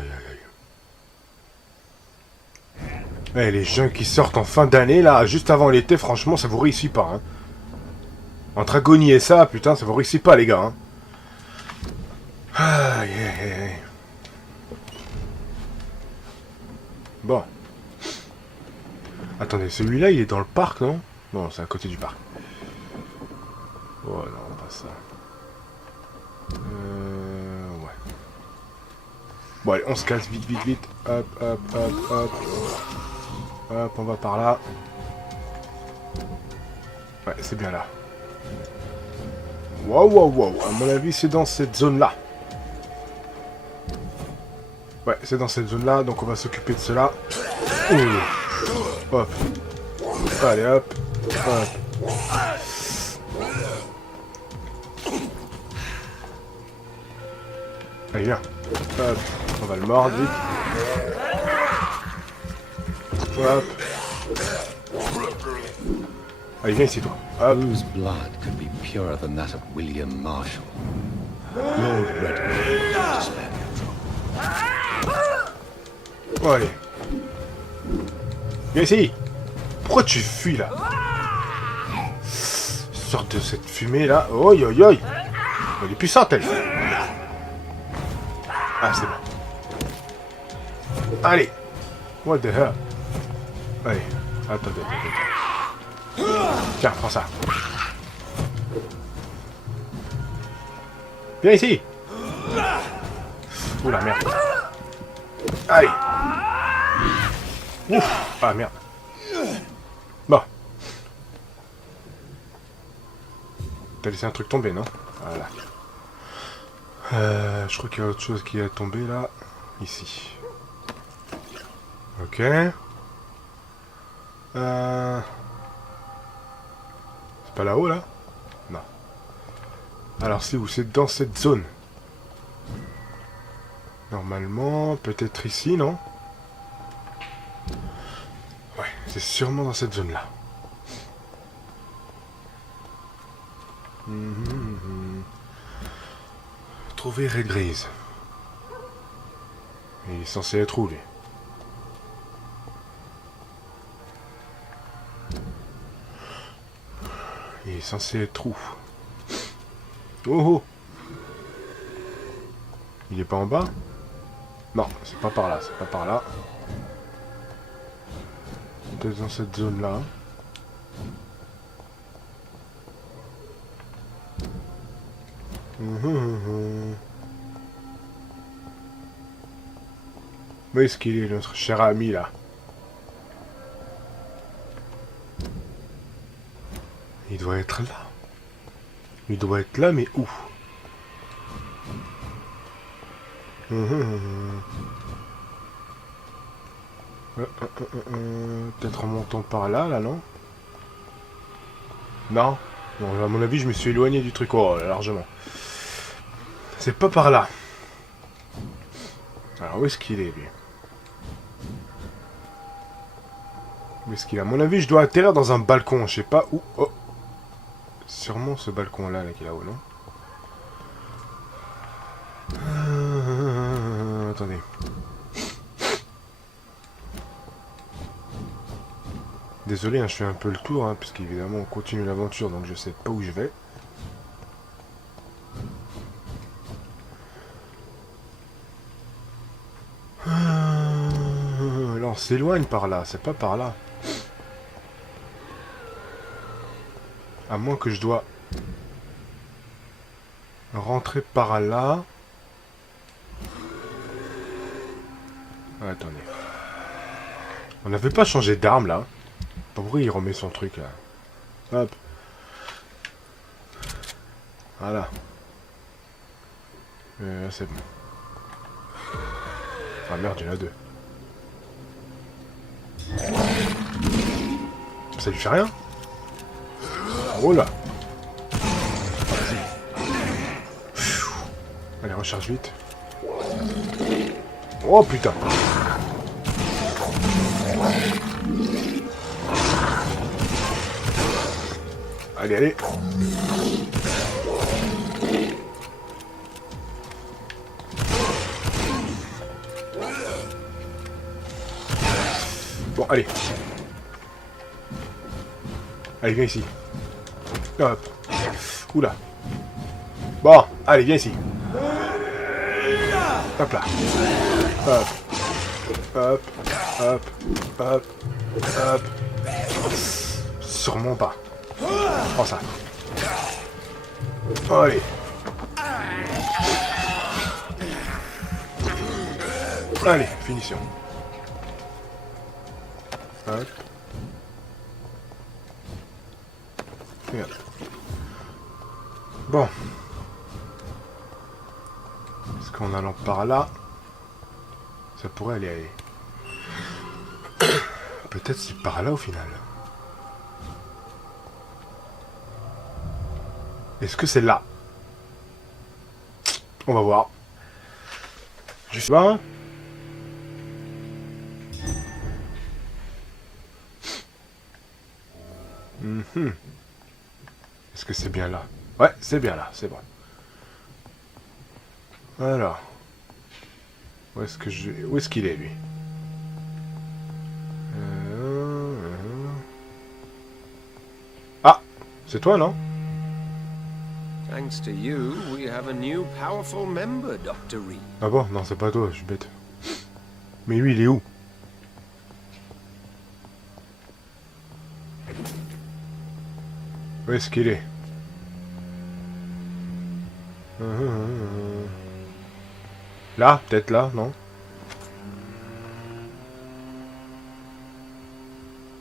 aïe. Les jeux qui sortent en fin d'année, là, juste avant l'été, franchement, ça vous réussit pas, hein. Entre Agonie et ça, putain, ça vous réussit pas, les gars, hein. Aïe, aïe, aïe. Bon. Attendez, celui-là, il est dans le parc, non? Non, c'est à côté du parc. Oh non, pas ça. Ouais. Bon, allez, on se casse vite, vite, vite. Hop, hop, hop, hop. Hop, on va par là. Ouais, c'est bien là. Waouh, waouh, waouh. À mon avis, c'est dans cette zone-là. Ouais, c'est dans cette zone-là, donc on va s'occuper de cela. Hop. Allez, hop. Hop. Allez, viens. Hop. On va le mordre vite. Hop. Allez, viens ici, toi. Hop. Whose blood could be purer than that of William Marshall? Lord Redwood, to spare me a drop. Oh, allez. Viens ici. Pourquoi tu fuis là? Sors de cette fumée là. Oi, oi, oi. Elle est puissante elle. Ah, c'est bon. Allez. What the hell? Allez. Attendez. Tiens, prends ça. Viens ici. Oula, merde. Allez. Ouf. Ah, merde. Bon. T'as laissé un truc tomber, non? Voilà. Je crois qu'il y a autre chose qui est tombé là. Ici. Ok. C'est pas là-haut, là? Non. Alors, c'est où? C'est dans cette zone. Normalement, peut-être ici, non? Ouais, c'est sûrement dans cette zone-là. Trouver Red Grise. Il est censé être où, lui? Il est censé être où? Oh oh! Il est pas en bas? Non, c'est pas par là, c'est pas par là. Peut-être dans cette zone-là. Où est-ce qu'il est, notre cher ami, là? Il doit être là. Il doit être là, mais où? Peut-être en montant par là, non? Non? Non, à mon avis, je me suis éloigné du truc. Oh, largement. C'est pas par là. Alors, où est-ce qu'il est, lui? Où est-ce qu'il est? À mon avis, je dois atterrir dans un balcon. Je sais pas où. Oh! Sûrement ce balcon-là, là, qui est là-haut, non? Attendez. Désolé, hein, je fais un peu le tour, hein, parce qu'évidemment, on continue l'aventure, donc je sais pas où je vais. Là, on s'éloigne par là, c'est pas par là. À moins que je dois rentrer par là. Ah, attendez. On n'avait pas changé d'arme là. Pourquoi il remet son truc là? Hop. Voilà. C'est bon. Ah merde, il y en a deux. Ça lui fait rien? Oh là. Allez, recharge vite. Oh putain. Allez, allez. Bon, allez. Allez, viens ici. Hop. Oula. Bon, allez, viens ici. Hop là. Hop. Hop. Hop. Hop. Hop. Sûrement pas. Prends ça. Allez. Allez, finition. Hop. Regarde. Bon. Est-ce qu'en allant par là, ça pourrait aller. Peut-être c'est par là au final. Est-ce que c'est là? On va voir. Je sais pas. Est-ce que c'est bien là? Ouais, c'est bien là, c'est bon. Alors. Où est-ce qu'il est, lui? Ah! C'est toi, non? Thanks to you, we have a new powerful member, Dr. Reed. Ah bon? Non, c'est pas toi, je suis bête. Mais lui, il est où? Où est-ce qu'il est? Là? Peut-être là, non?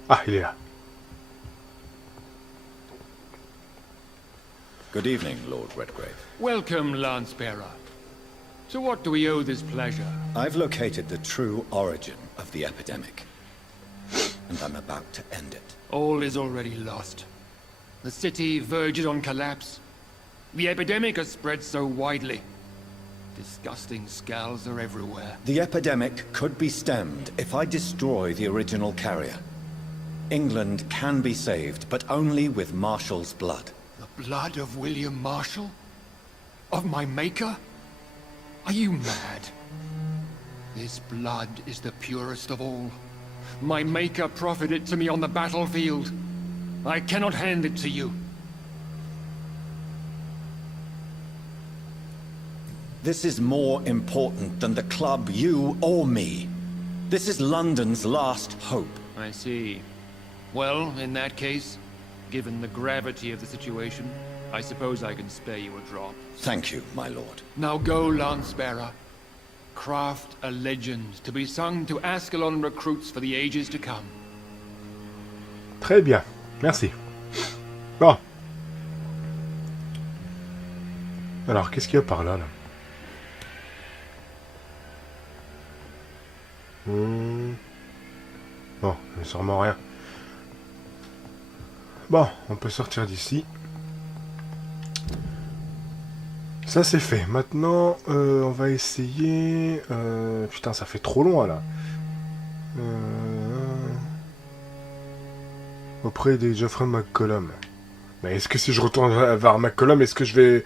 Ah, il est là. Good evening, Lord Redgrave. Welcome, Lance-bearer. To what do we owe this pleasure? I've located the true origin of the epidemic, and I'm about to end it. All is already lost. The city verges on collapse. The epidemic has spread so widely. Disgusting skulls are everywhere. The epidemic could be stemmed if I destroy the original carrier. England can be saved, but only with Marshall's blood. The blood of William Marshall? Of my maker? Are you mad? This blood is the purest of all. My maker proffered it to me on the battlefield. I cannot hand it to you. This is more important than the club, you or me. This is London's last hope. I see. Well, in that case, given the gravity of the situation, I suppose I can spare you a drop. Thank you, my lord. Now go, Lance-bearer. Craft a legend to be sung to Ascalon recruits for the ages to come. Très bien, merci. Bon. Alors, qu'est-ce qu'il y a par là, là? Bon, mais sûrement rien. Bon, on peut sortir d'ici. Ça c'est fait. Maintenant, on va essayer... Putain, ça fait trop loin là. Auprès des Geoffrey McCollum. Mais est-ce que si je retourne vers McCollum, est-ce que je vais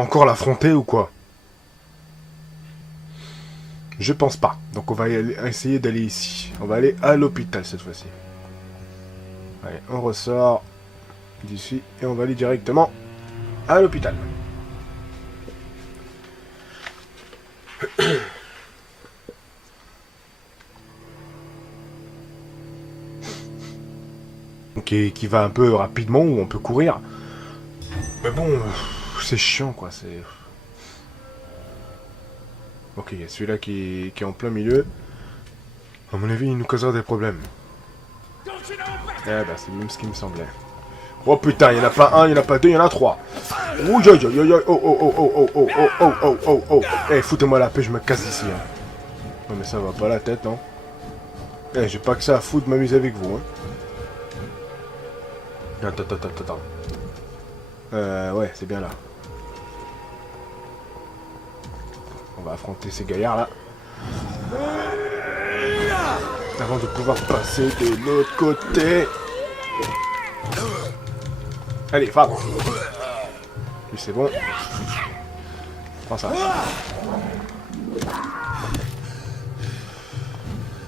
encore l'affronter ou quoi? Je pense pas. Donc on va essayer d'aller ici. On va aller à l'hôpital cette fois-ci. Allez, on ressort d'ici et on va aller directement à l'hôpital. Qui va un peu rapidement, où on peut courir. Mais bon, c'est chiant quoi, c'est... Ok, il y a celui-là qui est en plein milieu. À mon avis, il nous causera des problèmes. Eh ben, c'est même ce qui me semblait. Oh putain, il n'y en a pas un, il n'y en a pas deux, il y en a trois. Ouh, yo, yo, yo, yo, oh, oh, oh, oh, oh, oh, oh, oh, oh, oh. Eh, foutez-moi la paix, je me casse d'ici. Hein. Non, mais ça va pas la tête, non? Eh, j'ai pas que ça à foutre de m'amuser avec vous, hein. Attends. Ouais, c'est bien là. On va affronter ces gaillards là. Avant de pouvoir passer de l'autre côté. Allez, frappe. Lui c'est bon. Prends ça.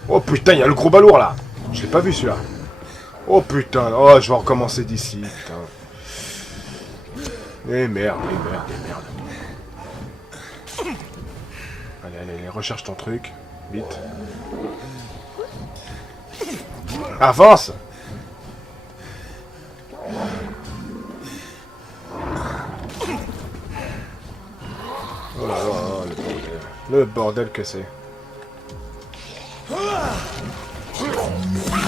Oh putain, il y a le gros balourd là. Je l'ai pas vu celui-là. Oh putain, oh je vais recommencer d'ici, putain. Eh merde. Allez, recherche ton truc. Vite. Avance! Oh là là, le bordel que c'est.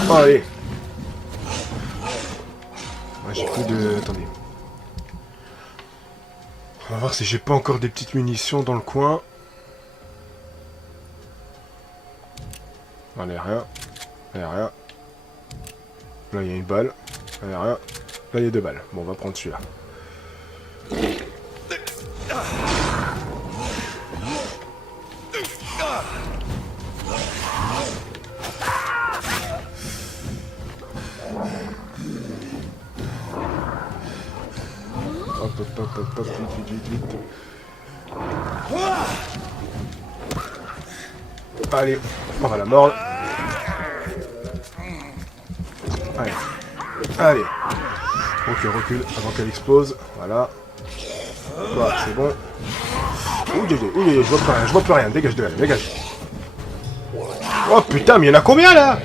Oh, allez! J'ai plus de... Attendez. On va voir si j'ai pas encore des petites munitions dans le coin. Allez, rien. Là, il y a une balle. Allez, rien. Là, il y a deux balles. Bon, on va prendre celui-là. Hop, vite. Allez, on va la mordre. Allez. Ok, recule avant qu'elle explose. Voilà. Voilà, c'est bon. Ouh, je vois plus rien. Dégage de elle, dégage. Oh putain, mais il y en a combien là?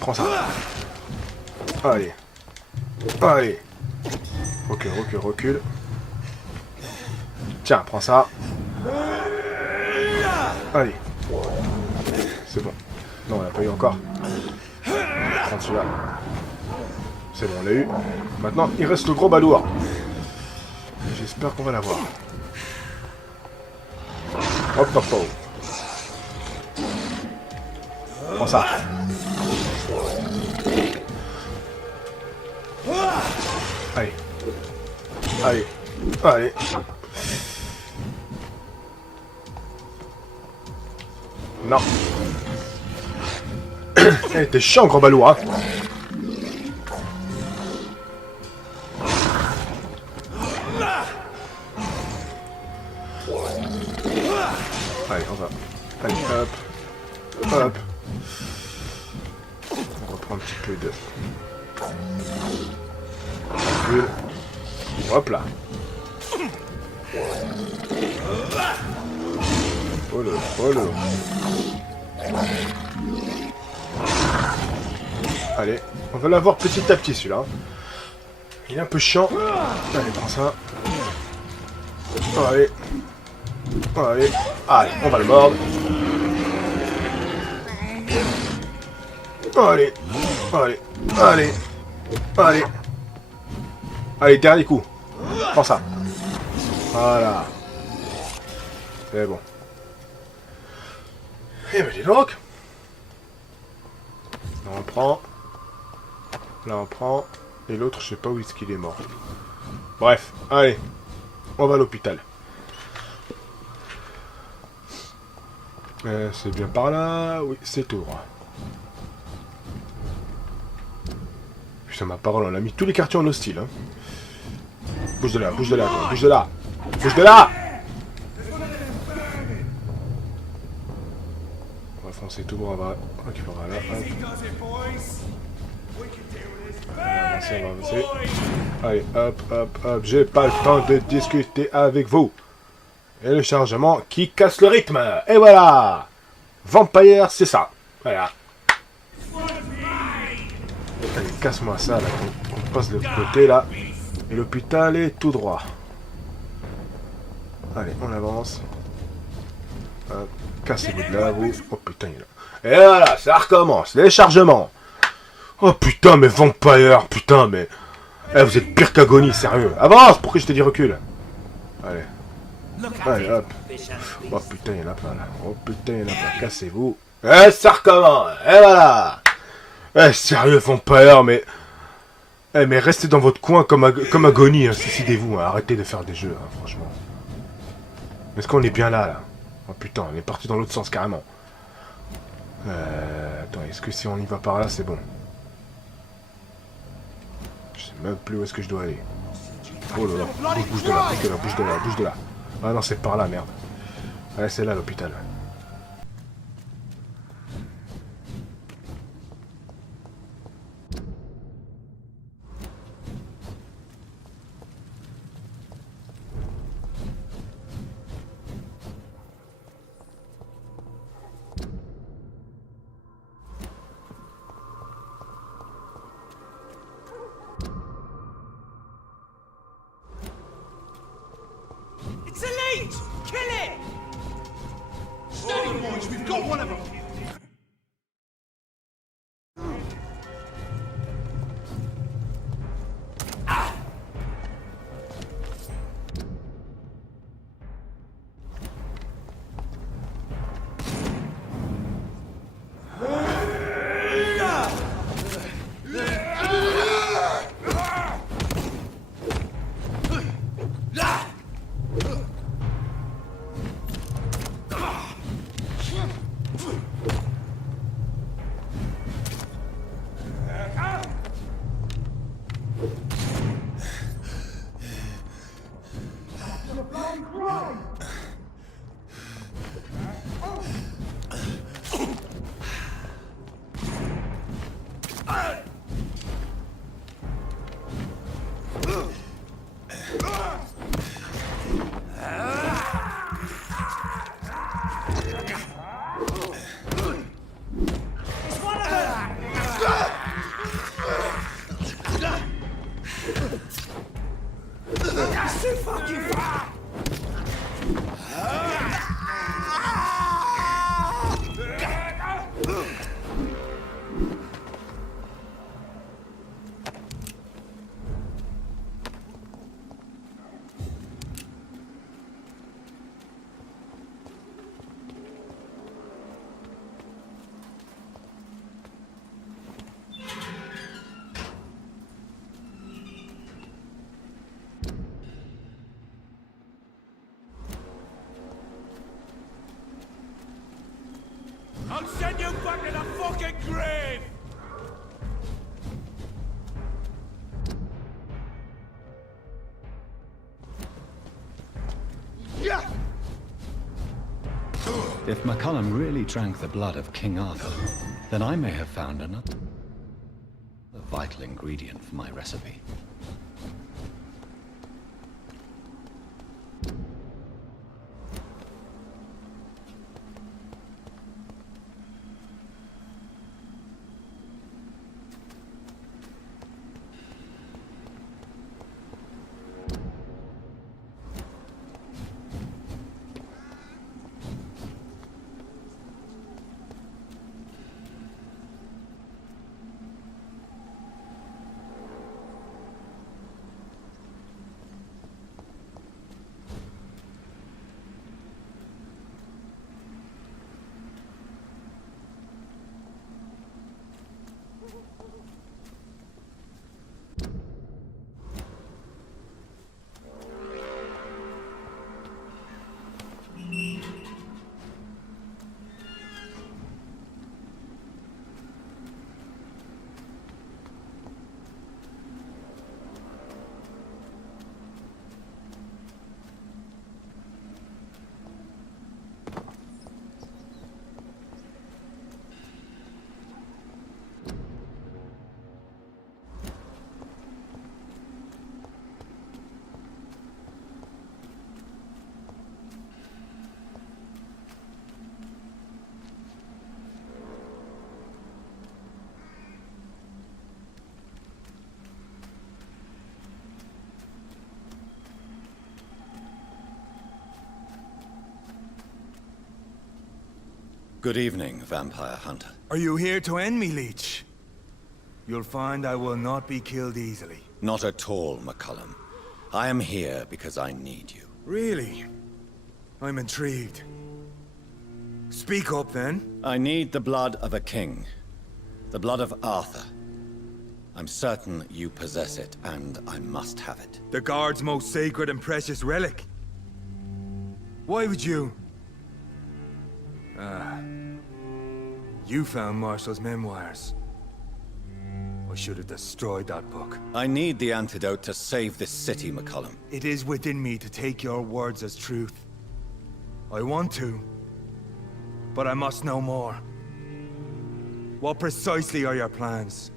Prends ça. Allez. Recule. Tiens, prends ça. Allez. C'est bon. Non, on l'a pas eu encore. On va prendre celui-là. C'est bon, on l'a eu. Maintenant, il reste le gros balourd. J'espère qu'on va l'avoir. Hop. Prends ça. Allez. Non. Eh, t'es chiant, gros balourd, hein. Allez, on va. Allez, hop. On reprend un petit peu de... Hop là. Oh là. Allez, on va l'avoir petit à petit celui-là. Il est un peu chiant. Allez, prends ça. Allez. Allez. Allez, on va le mordre. Allez. Allez. Allez. Allez. Allez, dernier coup. Prends ça. Voilà. C'est bon. Eh ben dis donc. Là on prend. Là on prend. Et l'autre, je sais pas où est-ce qu'il est mort. Bref, allez. On va à l'hôpital. C'est bien par là. Oui, c'est tout droit. Putain, ma parole, on a mis tous les quartiers en hostile. Hein. Bouge de là, bouge de là, toi, bouge de là. Bouge de là. On va foncer tout droit, on va récupérer là. On va avancer, on va avancer. Allez, hop, hop, hop. J'ai pas le temps de discuter avec vous. Et le chargement qui casse le rythme. Et voilà. Vampyr, c'est ça. Voilà. Allez, casse-moi ça, là. On passe de l'autre côté, là. Et l'hôpital est tout droit. Allez, on avance. Hop. Cassez-vous de là, vous. Oh putain, il est là. Et voilà, ça recommence. Les chargements. Oh putain, mais Vampyr, putain, mais... Eh, vous êtes pire qu'Agonie, sérieux. Avance, pourquoi je t'ai dit recule? Allez. Allez, hop. Oh putain, il y en a plein, là. Oh putain, il y en a plein. Cassez-vous. Eh, ça recommence. Et voilà. Eh, sérieux, Vampyr, mais... Eh, mais restez dans votre coin comme Agonie, hein. Suicidez-vous, hein. Arrêtez de faire des jeux, hein, franchement. Est-ce qu'on est bien là, là? Oh putain, on est parti dans l'autre sens, carrément. Attends, est-ce que si on y va par là, c'est bon? Je sais même plus où est-ce que je dois aller. Oh là là, bouge de là, bouge de là, bouge de là, bouge de là. Ah non, c'est par là, merde. Ouais, c'est là l'hôpital. I'll send you back to the fucking grave! If McCullum really drank the blood of King Arthur, then I may have found another vital ingredient for my recipe. Good evening, vampire hunter. Are you here to end me, Leech? You'll find I will not be killed easily. Not at all, McCullum. I am here because I need you. Really? I'm intrigued. Speak up, then. I need the blood of a king. The blood of Arthur. I'm certain you possess it, and I must have it. The Guard's most sacred and precious relic. Why would you? You found Marshall's memoirs. I should have destroyed that book. I need the antidote to save this city, McCullum. It is within me to take your words as truth. I want to, but I must know more. What precisely are your plans?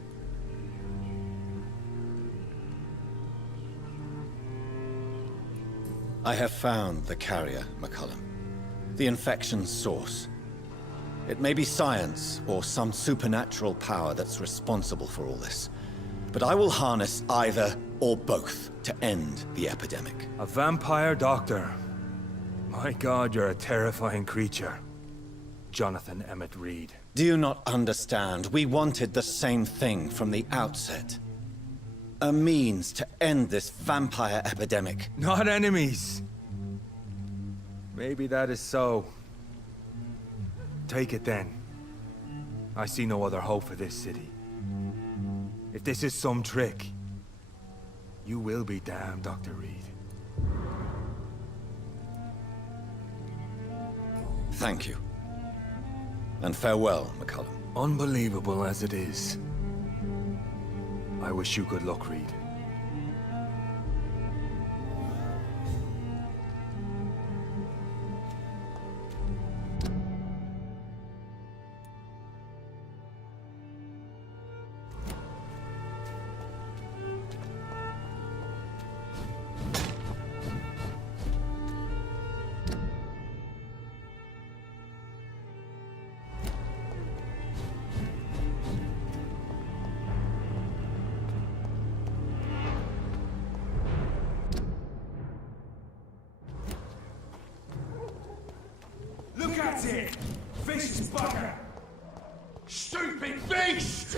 I have found the carrier, McCullum. The infection's source. It may be science or some supernatural power that's responsible for all this. But I will harness either or both to end the epidemic. A vampire doctor. My God, you're a terrifying creature. Jonathan Emmett Reed. Do you not understand? We wanted the same thing from the outset. A means to end this vampire epidemic. Not enemies. Maybe that is so. Take it then. I see no other hope for this city. If this is some trick, you will be damned, Dr. Reed. Thank you. And farewell, McCullum. Unbelievable as it is, I wish you good luck, Reed. Look at it! Vicious bugger! Stupid beast!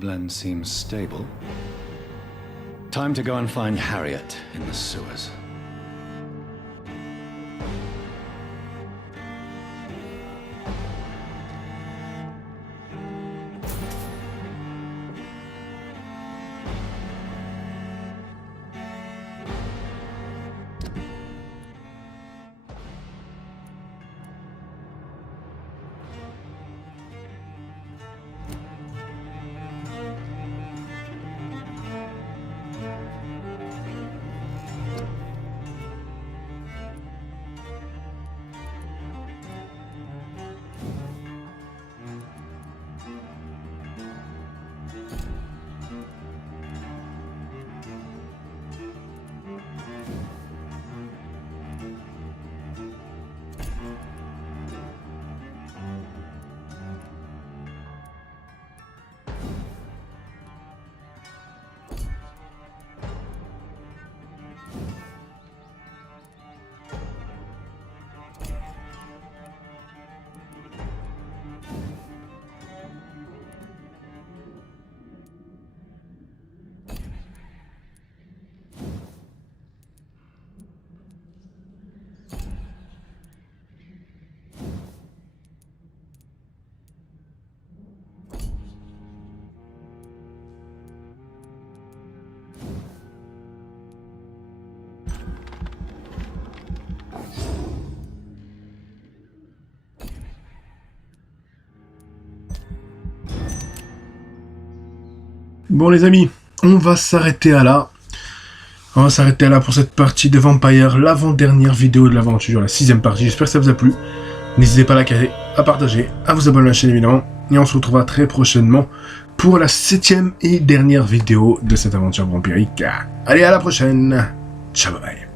blend seems stable. Time to go and find Harriet in the sewers. Bon les amis, on va s'arrêter à là. On va s'arrêter là pour cette partie de Vampyr, l'avant-dernière vidéo de l'aventure, la 6ème partie. J'espère que ça vous a plu. N'hésitez pas à liker, à partager, à vous abonner à la chaîne évidemment. Et on se retrouvera très prochainement pour la 7ème et dernière vidéo de cette aventure vampirique. Allez, à la prochaine. Ciao, bye bye.